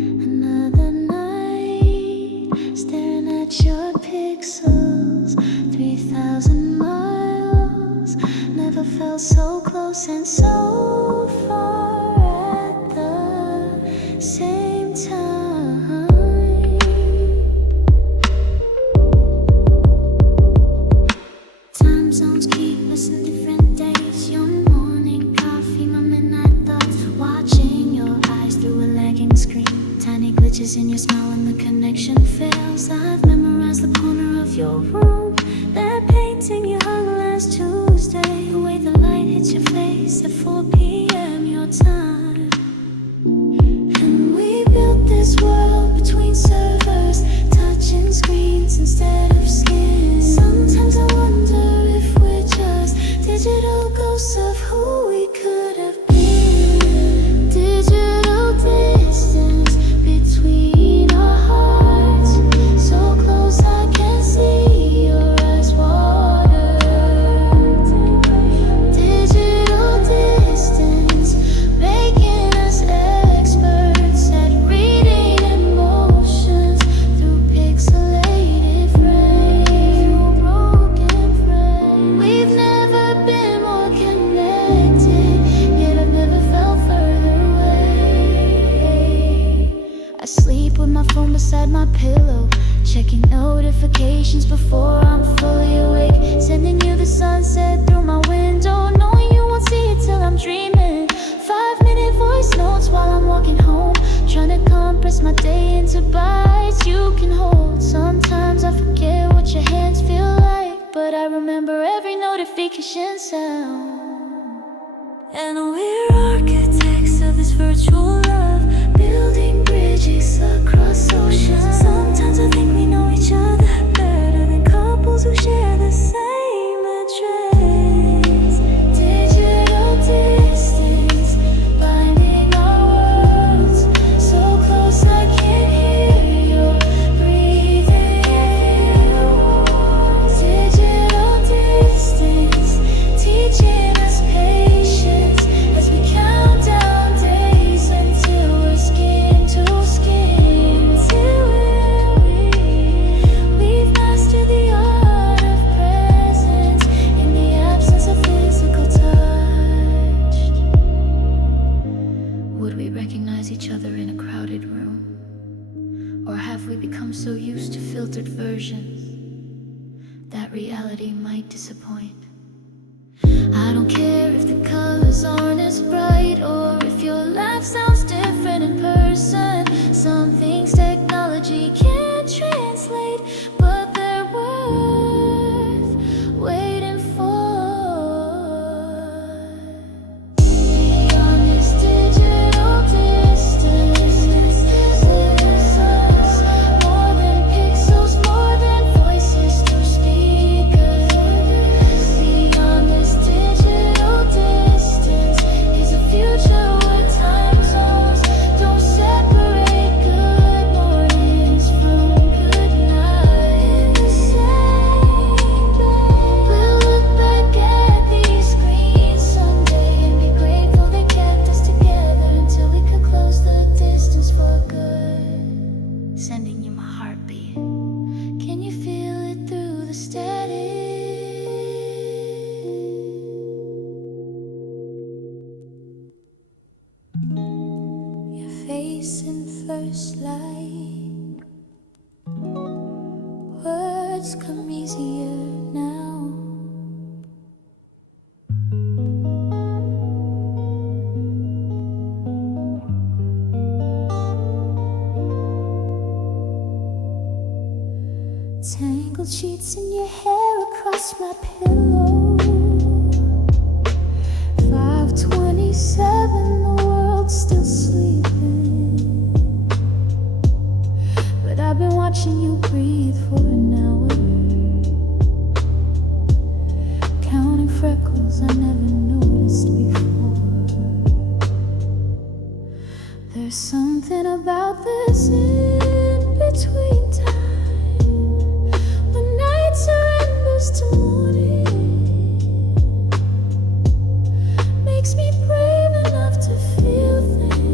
pixels, 3,000 miles. Never felt so close and so far at the same time. Time zones keep us in different days. Your morning coffee, my midnight thoughts. Watching your eyes through a lagging screen. Tiny glitches in your smile when the connection fails. I've memorized the corner of your room, that painting you hung last Tuesday. The way the light hits your face at 4 p.m. your time. And we built this world between servers, touching screens instead of skin. Sometimes I wonder if we're just digital ghosts of who we could have been. Digital distance between our hearts, so close I can see your eyes water. Digital distance making us experts at reading emotions through pixelated frames, broken frames. We've never been more connected, yet I've never felt further away. I sleep with my phone beside my pillow, checking notifications before I'm fully awake. Sending you the sunset through my window, knowing you won't see it till I'm dreaming. 5-minute voice notes while I'm walking home, trying to compress my day into bites you can hold. Sometimes I forget what your hands feel like, but I remember every notification sound. And we're architects of this virtual love, building bridges across oceans. Sometimes I think we know each other better than couples who share the same address. Digital distance binding our worlds, so close I can hear your breathing. Digital distance teaching us patience as we count down days until we're skin to skin. Till we've mastered the art of presence in the absence of physical touch. Would we recognize each other in a crowded room? Or have we become so used to filtered versions that reality might disappoint? I don't care if the colors aren't as bright, or if your laugh sounds different in person. Some things technology can't translate, but they're worth waiting for. Beyond this digital distance, there's us, more than pixels, more than voices through speakers. Beyond this digital distance is a future where time zones don't separate good mornings from good night. The same day, we'll look back at these screens someday and be grateful they kept us together until we could close the distance for good. Sending you my heartbeat. Can you feel it through the static? Your face in first light. Words come easier now. Tangled sheets in your hair across my pillow. 5:27, the world's still sleeping, but I've been watching you breathe for an hour, counting freckles I never noticed before. There's something about this in between time, when night surrenders to morning, makes me brave enough to feel things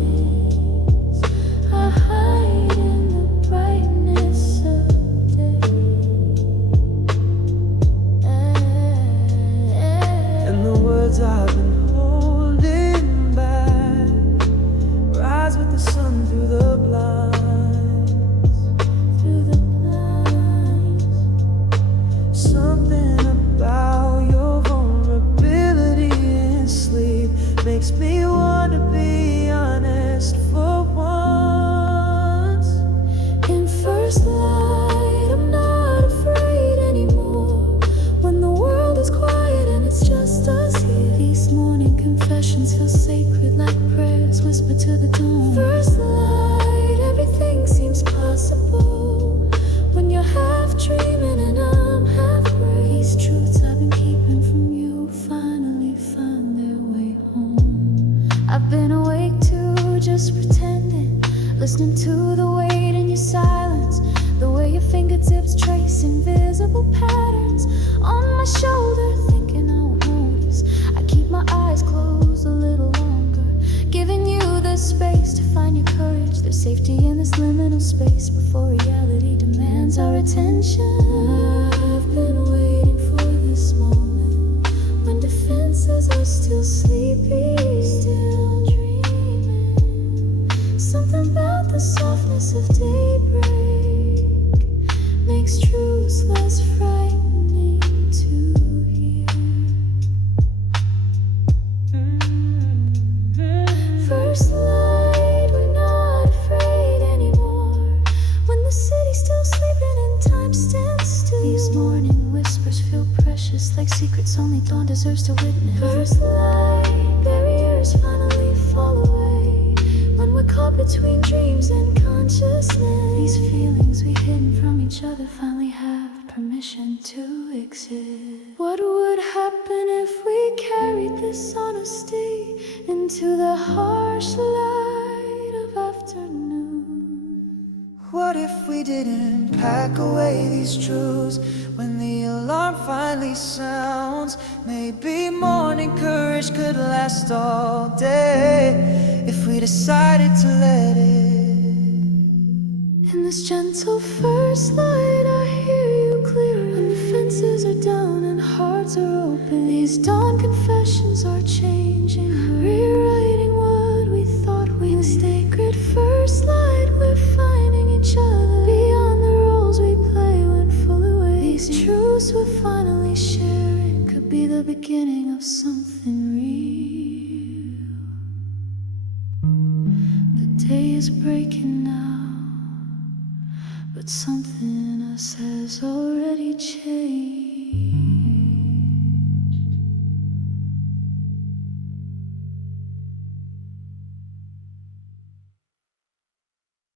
makes me wanna be honest for once. In first light, I'm not afraid anymore. When the world is quiet and it's just us here, these morning confessions feel sacred like prayers whispered to the dawn. First light, everything seems possible when you're half dreaming and I'm half brave. These truths I've been keeping from you finally find their way home. I've been awake too, just pretending, listening to the weight in your silence, the way your fingertips trace invisible patterns on my shoulder, thinking I won't notice. I keep my eyes closed a little longer, giving you the space to find your courage. There's safety in this liminal space before reality demands our attention. I've been waiting for this moment when defenses are still sleepy, still dreaming. Something about the softness of daybreak makes truths less frightening to hear. First light, we're not afraid anymore. When the city's still sleeping and time stands still, these morning whispers feel precious, like secrets only dawn deserves to witness. First light, barriers finally fall away when we're caught between dreams and consciousness. These feelings we hidden from each other finally have permission to exist. What would happen if we carried this honesty into the harsh light of afternoon? What if we didn't pack away these truths when the alarm finally sounds? Maybe morning courage could last all day if we decided to let it. In this gentle first light, I hear you clearly. When the fences are down and hearts are open, these dawn confessions are changing, rewriting what we thought we knew. In the sacred first light, we're finding each other beyond the roles we play when fully awake. These truths we're finally sharing could be the beginning of something real. The day is breaking now, but something in us has already changed.